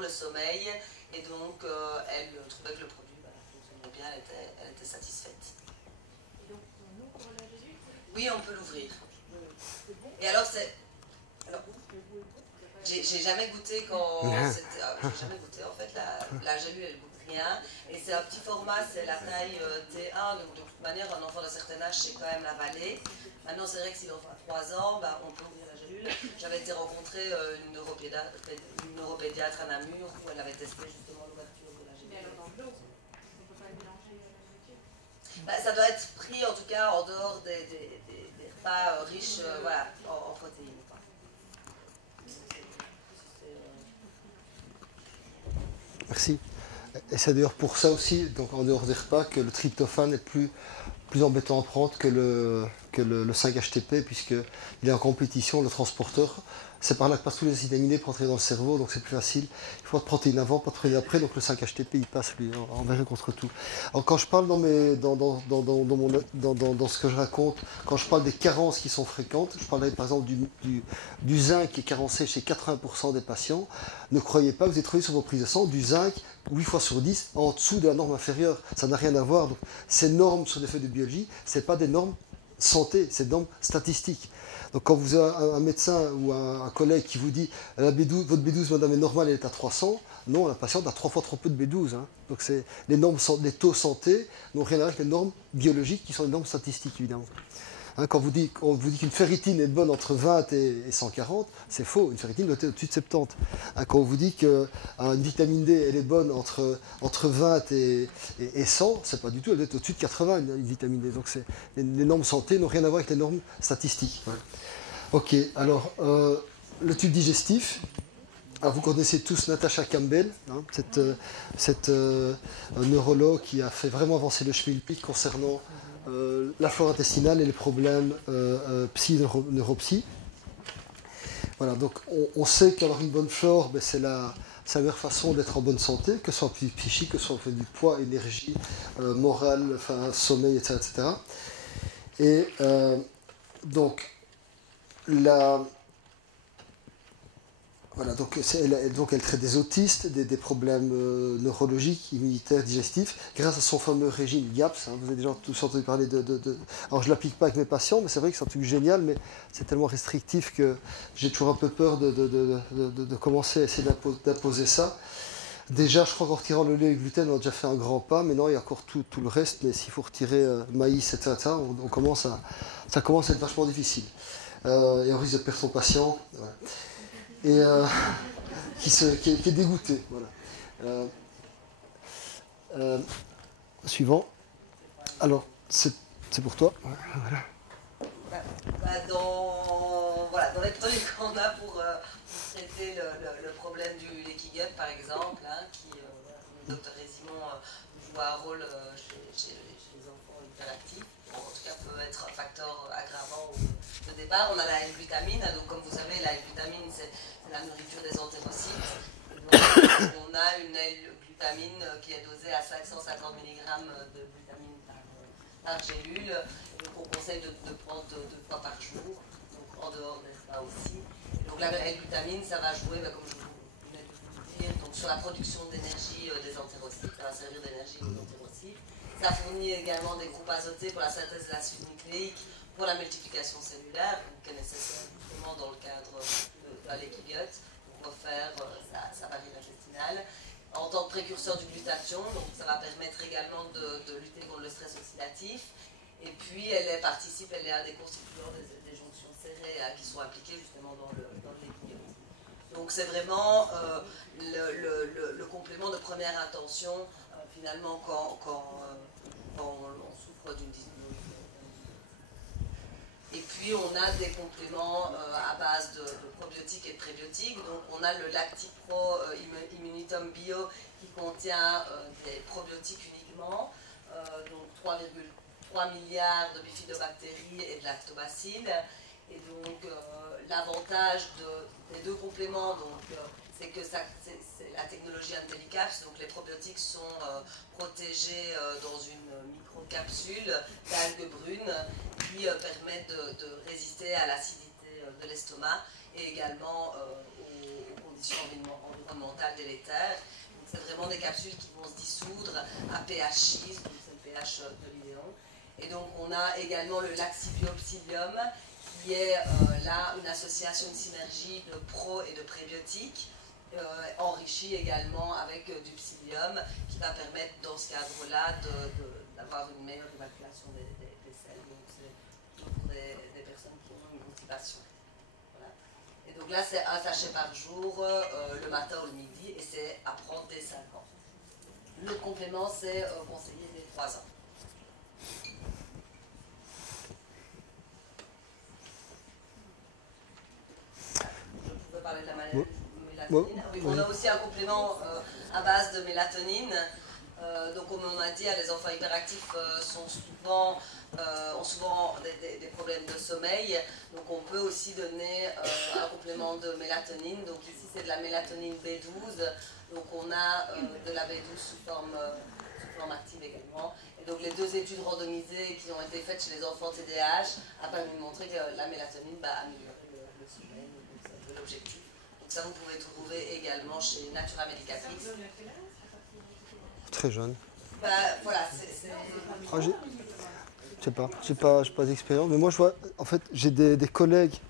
le sommeil. Et donc elle trouvait que le produit fonctionnait bien, elle était satisfaite. Et donc on ouvre la Jésus? Oui, on peut l'ouvrir. Et alors c'est... J'ai jamais goûté quand... J'ai jamais goûté en fait, la gélule elle goûte rien. Et c'est un petit format, c'est la taille T1, donc de toute manière un enfant d'un certain âge sait quand même l'avaler. Maintenant c'est vrai que si l'enfant a 3 ans, bah, on peut ouvrir la gélule. J'avais été rencontrer une neuropédiatre à Namur où elle avait testé justement l'ouverture de la gélule. Mais alors dans l'eau, on ne peut pas le mélanger à la nourriture? Bah, ça doit être pris en tout cas en dehors des repas riches voilà, en protéines. Merci. Et c'est d'ailleurs pour ça aussi, donc en dehors des repas, que le tryptophane est plus embêtant à prendre que le 5-HTP, puisqu'il est en compétition, le transporteur. C'est par là que passent tous les acides aminés pour entrer dans le cerveau, donc c'est plus facile. Il faut pas de protéines avant, pas de protéines après, donc le 5-HTP il passe lui envers et contre tout. Alors quand je parle dans ce que je raconte, quand je parle des carences qui sont fréquentes, je parlais par exemple du zinc qui est carencé chez 80% des patients. Ne croyez pas, vous êtes trouvé sur vos prises de sang du zinc 8 fois sur 10 en dessous de la norme inférieure. Ça n'a rien à voir. Donc, ces normes sur les faits de biologie, ce n'est pas des normes santé, c'est des normes statistiques. Donc quand vous avez un médecin ou un collègue qui vous dit votre B12 madame est normale, elle est à 300, non, la patiente a 3 fois trop peu de B12. Hein. Donc les taux santé n'ont rien à voir avec les normes biologiques qui sont les normes statistiques évidemment. Hein, quand on vous dit qu'une ferritine est bonne entre 20 et 140, c'est faux, une ferritine doit être au-dessus de 70. Hein, quand on vous dit qu'une vitamine D elle est bonne entre 20 et 100, c'est pas du tout, elle doit être au-dessus de 80 une vitamine D. Donc les normes santé n'ont rien à voir avec les normes statistiques. Ouais. Ok, alors le tube digestif. Alors, vous connaissez tous Natasha Campbell, hein, cette neurologue qui a fait vraiment avancer le schmilblick concernant la flore intestinale et les problèmes neuropsy. Voilà, donc on sait qu'avoir une bonne flore, ben, c'est la meilleure façon d'être en bonne santé, que ce soit psychique, que ce soit du poids, énergie, morale, enfin, sommeil, etc. Et donc, voilà, donc elle traite des autistes, des problèmes neurologiques, immunitaires, digestifs, grâce à son fameux régime GAPS. Hein, vous avez déjà tous entendu parler Alors je ne l'applique pas avec mes patients, mais c'est vrai que c'est un truc génial, mais c'est tellement restrictif que j'ai toujours un peu peur de commencer à essayer d'imposer ça. Déjà, je crois qu'en retirant le lait et le gluten, on a déjà fait un grand pas. Maintenant, il y a encore tout le reste, mais s'il faut retirer maïs, etc., ça commence à être vachement difficile. Et on risque de perdre son patient. Ouais. Et qui est dégoûté. Voilà. Suivant. Alors, c'est pour toi. Voilà. Dans les trucs qu'on a pour traiter le problème du leaky gut, par exemple, hein, le docteur Résimon joue un rôle chez les enfants hyperactifs. En tout cas, peut être un facteur aggravant de départ. On a la L-glutamine, donc comme vous savez, la L-glutamine, c'est la nourriture des entérocytes. Donc, on a une L-glutamine qui est dosée à 550 mg de glutamine par gélule. Donc, on conseille de prendre 2 fois par jour, donc en dehors des repas aussi. Et donc, la L-glutamine, ça va jouer, comme je venais de vous le dire, donc, sur la production d'énergie des entérocytes, ça va servir d'énergie aux entérocytes. Ça fournit également des groupes azotés pour la synthèse de l'acide nucléique, pour la multiplication cellulaire, qui est nécessaire justement dans le cadre de la leaky gut, pour refaire sa barrière intestinale. En tant que précurseur du glutathion, donc ça va permettre également de lutter contre le stress oxydatif. Et puis elle est un des constituants des jonctions serrées qui sont impliquées justement dans le leaky gut. Donc c'est vraiment le complément de première intention finalement quand on souffre d'une dysbiose. Et puis on a des compléments à base de probiotiques et de prébiotiques. Donc on a le Lactipro Immunitum Bio qui contient des probiotiques uniquement, donc 3,3 milliards de bifidobactéries et de lactobacilles. Et donc l'avantage des deux compléments, c'est que c'est la technologie IntelliCaps, donc les probiotiques sont protégés dans une microcapsule d'algues brunes qui permettent de résister à l'acidité de l'estomac et également aux conditions environnementales délétères. C'est vraiment des capsules qui vont se dissoudre à pH 6, donc c'est le pH de l'idéon. Et donc on a également le Laxibiopsilium, qui est là une association, une synergie de pro et de prébiotiques, enrichi également avec du psyllium, qui va permettre dans ce cadre-là d'avoir une meilleure évacuation des selles. Donc c'est pour des personnes qui ont une constipation. Voilà. Et donc là c'est un sachet par jour, le matin ou le midi, et c'est à prendre dès 5 ans. Le complément c'est conseillé dès 3 ans. Parler de la mélatonine. Oui, on a aussi un complément à base de mélatonine. Donc, comme on a dit, les enfants hyperactifs ont souvent des problèmes de sommeil. Donc, on peut aussi donner un complément de mélatonine. Donc, ici, c'est de la mélatonine B12. Donc, on a de la B12 sous forme active également. Et donc, les deux études randomisées qui ont été faites chez les enfants TDAH a permis de montrer que la mélatonine améliorait le sommeil. C'est l'objectif. Donc ça, vous pouvez trouver également chez Natura Medicatrix. Très jeune. Voilà, je sais pas, j'ai pas d'expérience, mais moi je vois, en fait, j'ai des collègues,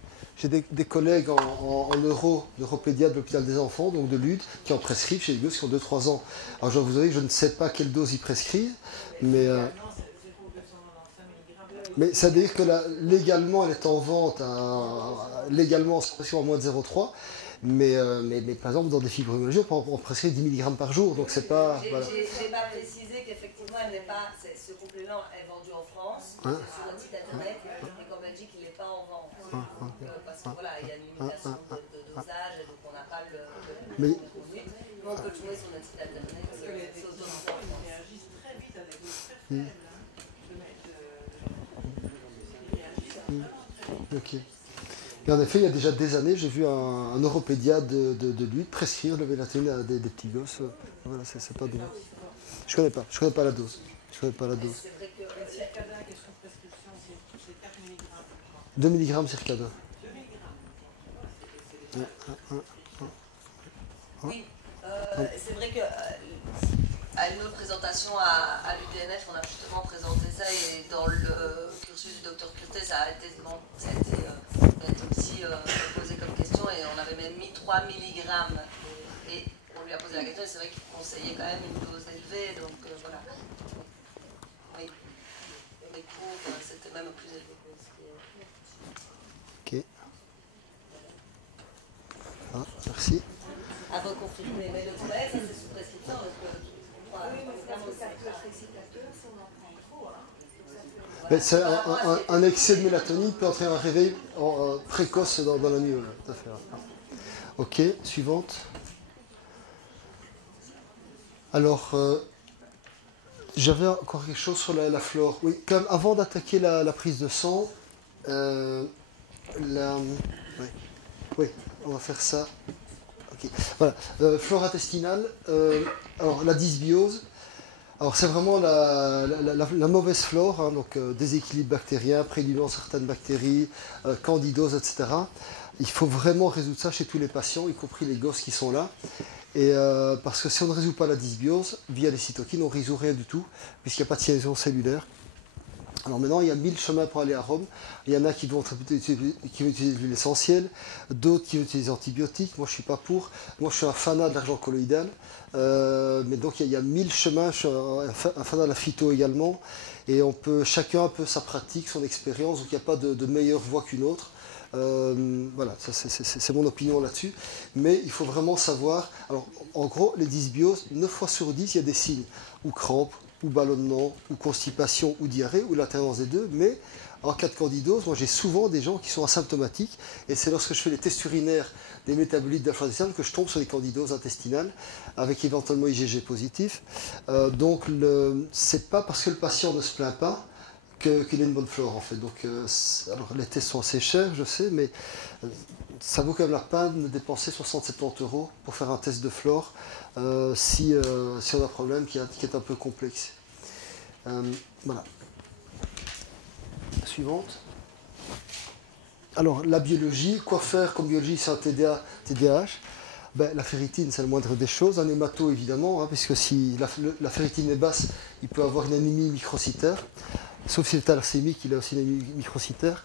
en neuropédiatre de l'hôpital des enfants, donc de Lude, qui en prescrivent chez les gosses qui ont 2-3 ans. Alors je dois vous avouer que je ne sais pas quelle dose ils prescrivent, mais ça veut dire que légalement elle est en vente, légalement en moins de 0,3. Mais par exemple, dans des fibromyalgies, on prescrit 10 mg par jour, donc c'est pas... J'ai pas précisé qu'effectivement, ce complément est vendu en France, sur notre site internet, et qu'en Belgique, il n'est pas en vente. Parce que voilà, il y a une limitation de dosage, et donc on n'a pas le produit. Nous, on peut le trouver sur notre site internet, c'est autorisé en France. Réagissent très vite avec le très faible. Ok. Et en effet, il y a déjà des années, j'ai vu un neuropédiatre de Lude prescrire le mélatonine à des petits gosses. Voilà, c'est pas bon. Je connais pas la dose. C'est vrai que le circadin qui est sous prescription, c'est 4 mg. 2 mg circadin. 2 mg. Oui, c'est vrai que à une autre présentation à l'UDNF, on a justement présenté ça, et dans le cursus du Dr Curté, ça a été aussi posé comme question, et on avait même mis 3 mg. Et on lui a posé la question, et c'est vrai qu'il conseillait quand même une dose élevée, donc voilà. Oui, les cours, c'était même plus élevé que ce qui est. Ok. Ah, merci. À reconfirmer, mais le travail, ça c'est sous prescription, donc c'est un excès de mélatonine peut entraîner un réveil précoce dans la nuit. Voilà, tout à fait. Ok, suivante. Alors, j'avais encore quelque chose sur la flore. Oui, quand même, avant d'attaquer la prise de sang, oui, on va faire ça. Okay. Voilà, flore intestinale, alors la dysbiose, alors c'est vraiment la mauvaise flore, hein, donc déséquilibre bactérien, prédominance certaines bactéries, candidose, etc. Il faut vraiment résoudre ça chez tous les patients, y compris les gosses qui sont là. Et parce que si on ne résout pas la dysbiose via les cytokines, on ne résout rien du tout, puisqu'il n'y a pas de signalisation cellulaire. Alors maintenant, il y a 1000 chemins pour aller à Rome. Il y en a qui vont utiliser l'huile essentielle, d'autres qui utilisent les antibiotiques. Moi, je ne suis pas pour. Moi, je suis un fanat de l'argent colloïdal. Mais donc, il y a 1000 chemins. Je suis un fanat de la phyto également. Et chacun a un peu sa pratique, son expérience. Donc, il n'y a pas de meilleure voie qu'une autre. Voilà, c'est mon opinion là-dessus. Mais il faut vraiment savoir. Alors, en gros, les dysbioses, 9 fois sur 10, il y a des signes. Ou crampes, ou ballonnement, ou constipation, ou diarrhée, ou l'alternance des deux, mais en cas de candidose, moi j'ai souvent des gens qui sont asymptomatiques, et c'est lorsque je fais les tests urinaires des métabolites de la flore intestinale que je tombe sur des candidoses intestinales, avec éventuellement IgG positif. Donc c'est pas parce que le patient ne se plaint pas qu'il ait une bonne flore en fait. Donc, alors les tests sont assez chers, je sais, mais ça vaut quand même la peine de dépenser 60-70 € pour faire un test de flore si on a un problème qui est un peu complexe. Voilà. Suivante. Alors, la biologie, quoi faire comme biologie, c'est un TDAH. Ben, la ferritine, c'est le moindre des choses. Un hémato, évidemment, hein, puisque si la ferritine est basse, il peut avoir une anémie microcytaire. Sauf si le thalassémique, il a aussi une anémie microcytaire.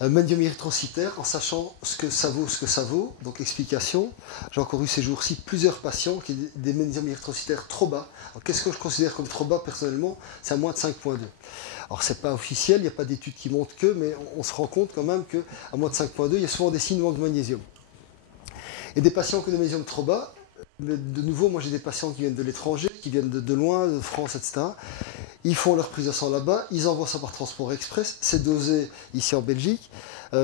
Médium érythrocytaire, en sachant ce que ça vaut. Donc, explication. J'ai encore eu ces jours-ci plusieurs patients qui ont des médiums érythrocytaires trop bas. Qu'est-ce que je considère comme trop bas, personnellement? C'est à moins de 5,2. Alors, ce n'est pas officiel, il n'y a pas d'études qui montrent que, mais on se rend compte quand même qu'à moins de 5,2, il y a souvent des signes de manque de magnésium. Et des patients qui ont des magnésium trop bas, de nouveau, moi j'ai des patients qui viennent de l'étranger, qui viennent de loin, de France, etc. Ils font leur prise de sang là-bas, ils envoient ça par transport express, c'est dosé ici en Belgique,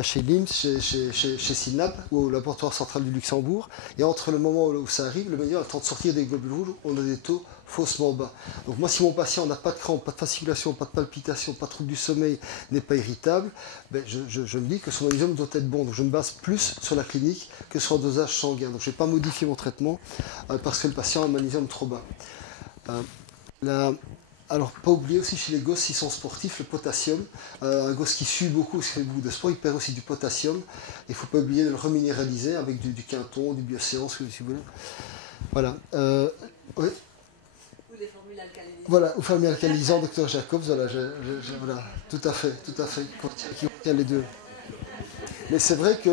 chez LIMS, chez SYNLAB, ou au laboratoire central du Luxembourg. Et entre le moment où ça arrive, le magnésium a le temps de sortir des globules rouges, on a des taux faussement bas. Donc moi, si mon patient n'a pas de crampes, pas de fasciculation, pas de palpitation, pas de trouble du sommeil, n'est pas irritable, ben je me dis que son magnésium doit être bon. Donc je me base plus sur la clinique que sur un dosage sanguin. Donc je ne vais pas modifier mon traitement parce que le patient a un magnésium trop bas. Alors, pas oublier aussi chez les gosses, s'ils sont sportifs, le potassium. Un gosse qui sue beaucoup, qui fait beaucoup de sport, il perd aussi du potassium. Il ne faut pas oublier de le reminéraliser avec du quinton, du bioséance, si vous voulez. Voilà. Oui. Ou les formules alcalinisantes. Voilà, ou formules alcalinisantes, Dr Jacobs, voilà, voilà, tout à fait, qui contient les deux. Mais c'est vrai que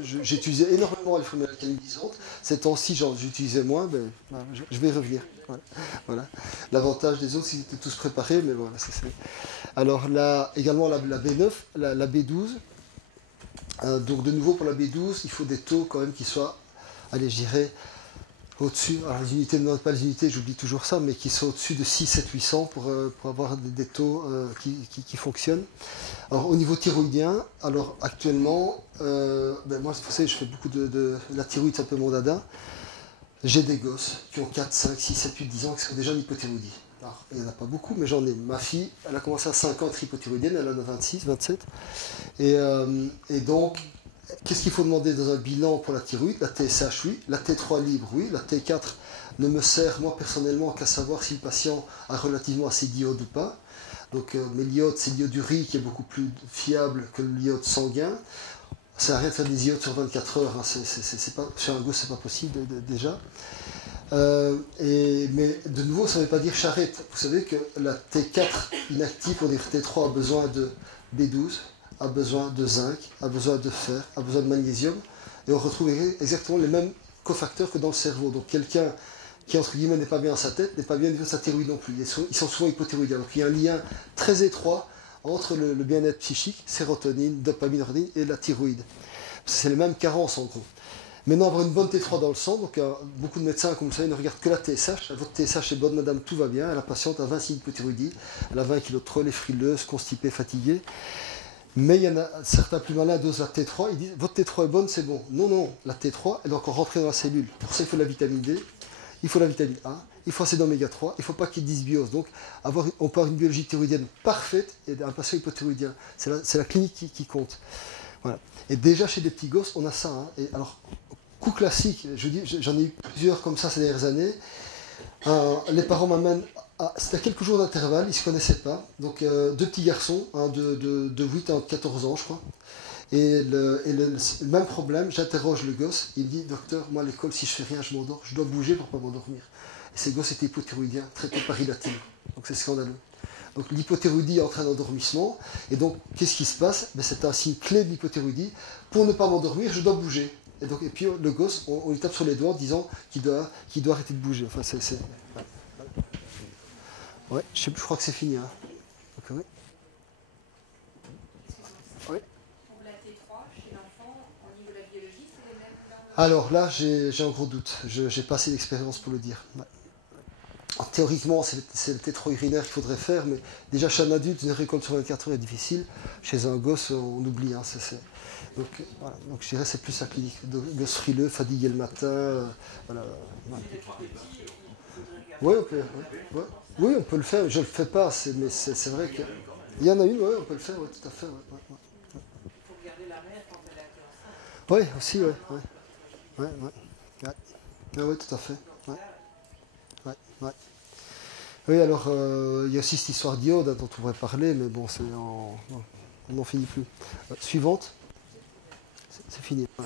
j'utilisais énormément les formules alcalinisantes. Ces temps-ci, j'utilisais moins, mais je vais y revenir. Voilà. L'avantage des autres, c'est qu'ils étaient tous préparés, mais voilà, c'est ça. Alors là, également la B9, la B12. Donc de nouveau, pour la B12, il faut des taux quand même qui soient, allez, je dirais, au-dessus. Alors les unités, ne notent pas les unités, j'oublie toujours ça, mais qui sont au-dessus de 6, 7, 800 pour avoir des taux qui fonctionnent. Alors au niveau thyroïdien, alors actuellement, moi vous savez, je fais beaucoup la thyroïde, c'est un peu mon dada. J'ai des gosses qui ont 4, 5, 6, 7, 8, 10 ans qui sont déjà en hypothyroïdie. Alors, il n'y en a pas beaucoup, mais j'en ai. Ma fille, elle a commencé à 5 ans hypothyroïdienne, elle en a 26, 27. Et donc, qu'est-ce qu'il faut demander dans un bilan pour la thyroïde? La TSH, oui. La T3 libre, oui. La T4 ne me sert, moi, personnellement, qu'à savoir si le patient a relativement assez d'iode ou pas. Donc, mais l'iode, c'est l'iode qui est beaucoup plus fiable que l'iode sanguin. Ça n'a rien de faire des iodes sur 24 heures. Hein. Chez un gosse, c'est pas possible déjà. Mais de nouveau, ça ne veut pas dire charrette. Vous savez que la T4 inactive pour dire T3 a besoin de B12, a besoin de zinc, a besoin de fer, a besoin de magnésium. Et on retrouve exactement les mêmes cofacteurs que dans le cerveau. Donc quelqu'un qui, entre guillemets, n'est pas bien dans sa tête, n'est pas bien au niveau de sa thyroïde non plus. Ils sont souvent hypothyroïdiens. Donc il y a un lien très étroit entre le bien-être psychique, sérotonine, dopamine, noradrénaline et la thyroïde. C'est les mêmes carences en gros. Maintenant, avoir une bonne T3 dans le sang, donc beaucoup de médecins, comme vous savez, ne regardent que la TSH. Votre TSH est bonne, madame, tout va bien. La patiente a 20 signes d'hypothyroïdie, elle a 20 kg de trop, elle est frileuse, constipée, fatiguée. Mais il y en a certains plus malins dosent la T3, ils disent votre T3 est bonne, c'est bon. Non, non, la T3, elle doit encore rentrer dans la cellule. Pour ça, il faut la vitamine D, il faut la vitamine A, il faut assez d'oméga 3, il ne faut pas qu'il y ait de dysbiose. Donc, on peut avoir une biologie thyroïdienne parfaite et un patient hypothyroïdien. C'est la clinique qui compte. Voilà. Et déjà, chez des petits gosses, on a ça. Hein. Et alors, coup classique, j'en ai eu plusieurs comme ça ces dernières années. Les parents m'amènent, c'était à quelques jours d'intervalle, ils ne se connaissaient pas. Donc, deux petits garçons, de 8 à 14 ans, je crois. Et le même problème, j'interroge le gosse, il me dit, docteur, moi à l'école, si je fais rien, je m'endors, je dois bouger pour ne pas m'endormir. Et ces gosses étaient hypothyroïdiens, traités par ilatine. Donc c'est scandaleux. Donc l'hypothyroïdie entraîne l'endormissement. Et donc, qu'est-ce qui se passe? C'est un signe clé de l'hypothyroïdie. Pour ne pas m'endormir, je dois bouger. Et puis le gosse, on lui tape sur les doigts en disant qu'il doit arrêter de bouger. Enfin, ouais, je crois que c'est fini. Hein. Donc, ouais. Oui. Pour la T3, chez l'enfant, au niveau de la biologie, c'est les mêmes couleurs? Alors là, j'ai un gros doute. Je n'ai pas assez d'expérience pour le dire. Ouais. Alors, théoriquement, c'est le T3 urinaire qu'il faudrait faire, mais déjà chez un adulte, une récolte sur 24 heures est difficile. Chez un gosse, on oublie. Hein, Donc, voilà. Donc je dirais que c'est plus la clinique. Gosse frileux, fatigué le matin. Voilà. Oui, on peut le faire. Je ne le fais pas, mais c'est vrai que... Il y en a une, oui, on peut le faire, oui, tout à fait. Il faut regarder la mère quand elle a été enceinte. Oui, aussi, oui. Oui, tout à fait. Oui, alors, il y a aussi cette histoire d'iode dont on pourrait parler, mais bon, on n'en finit plus. Suivante. C'est fini. Ouais.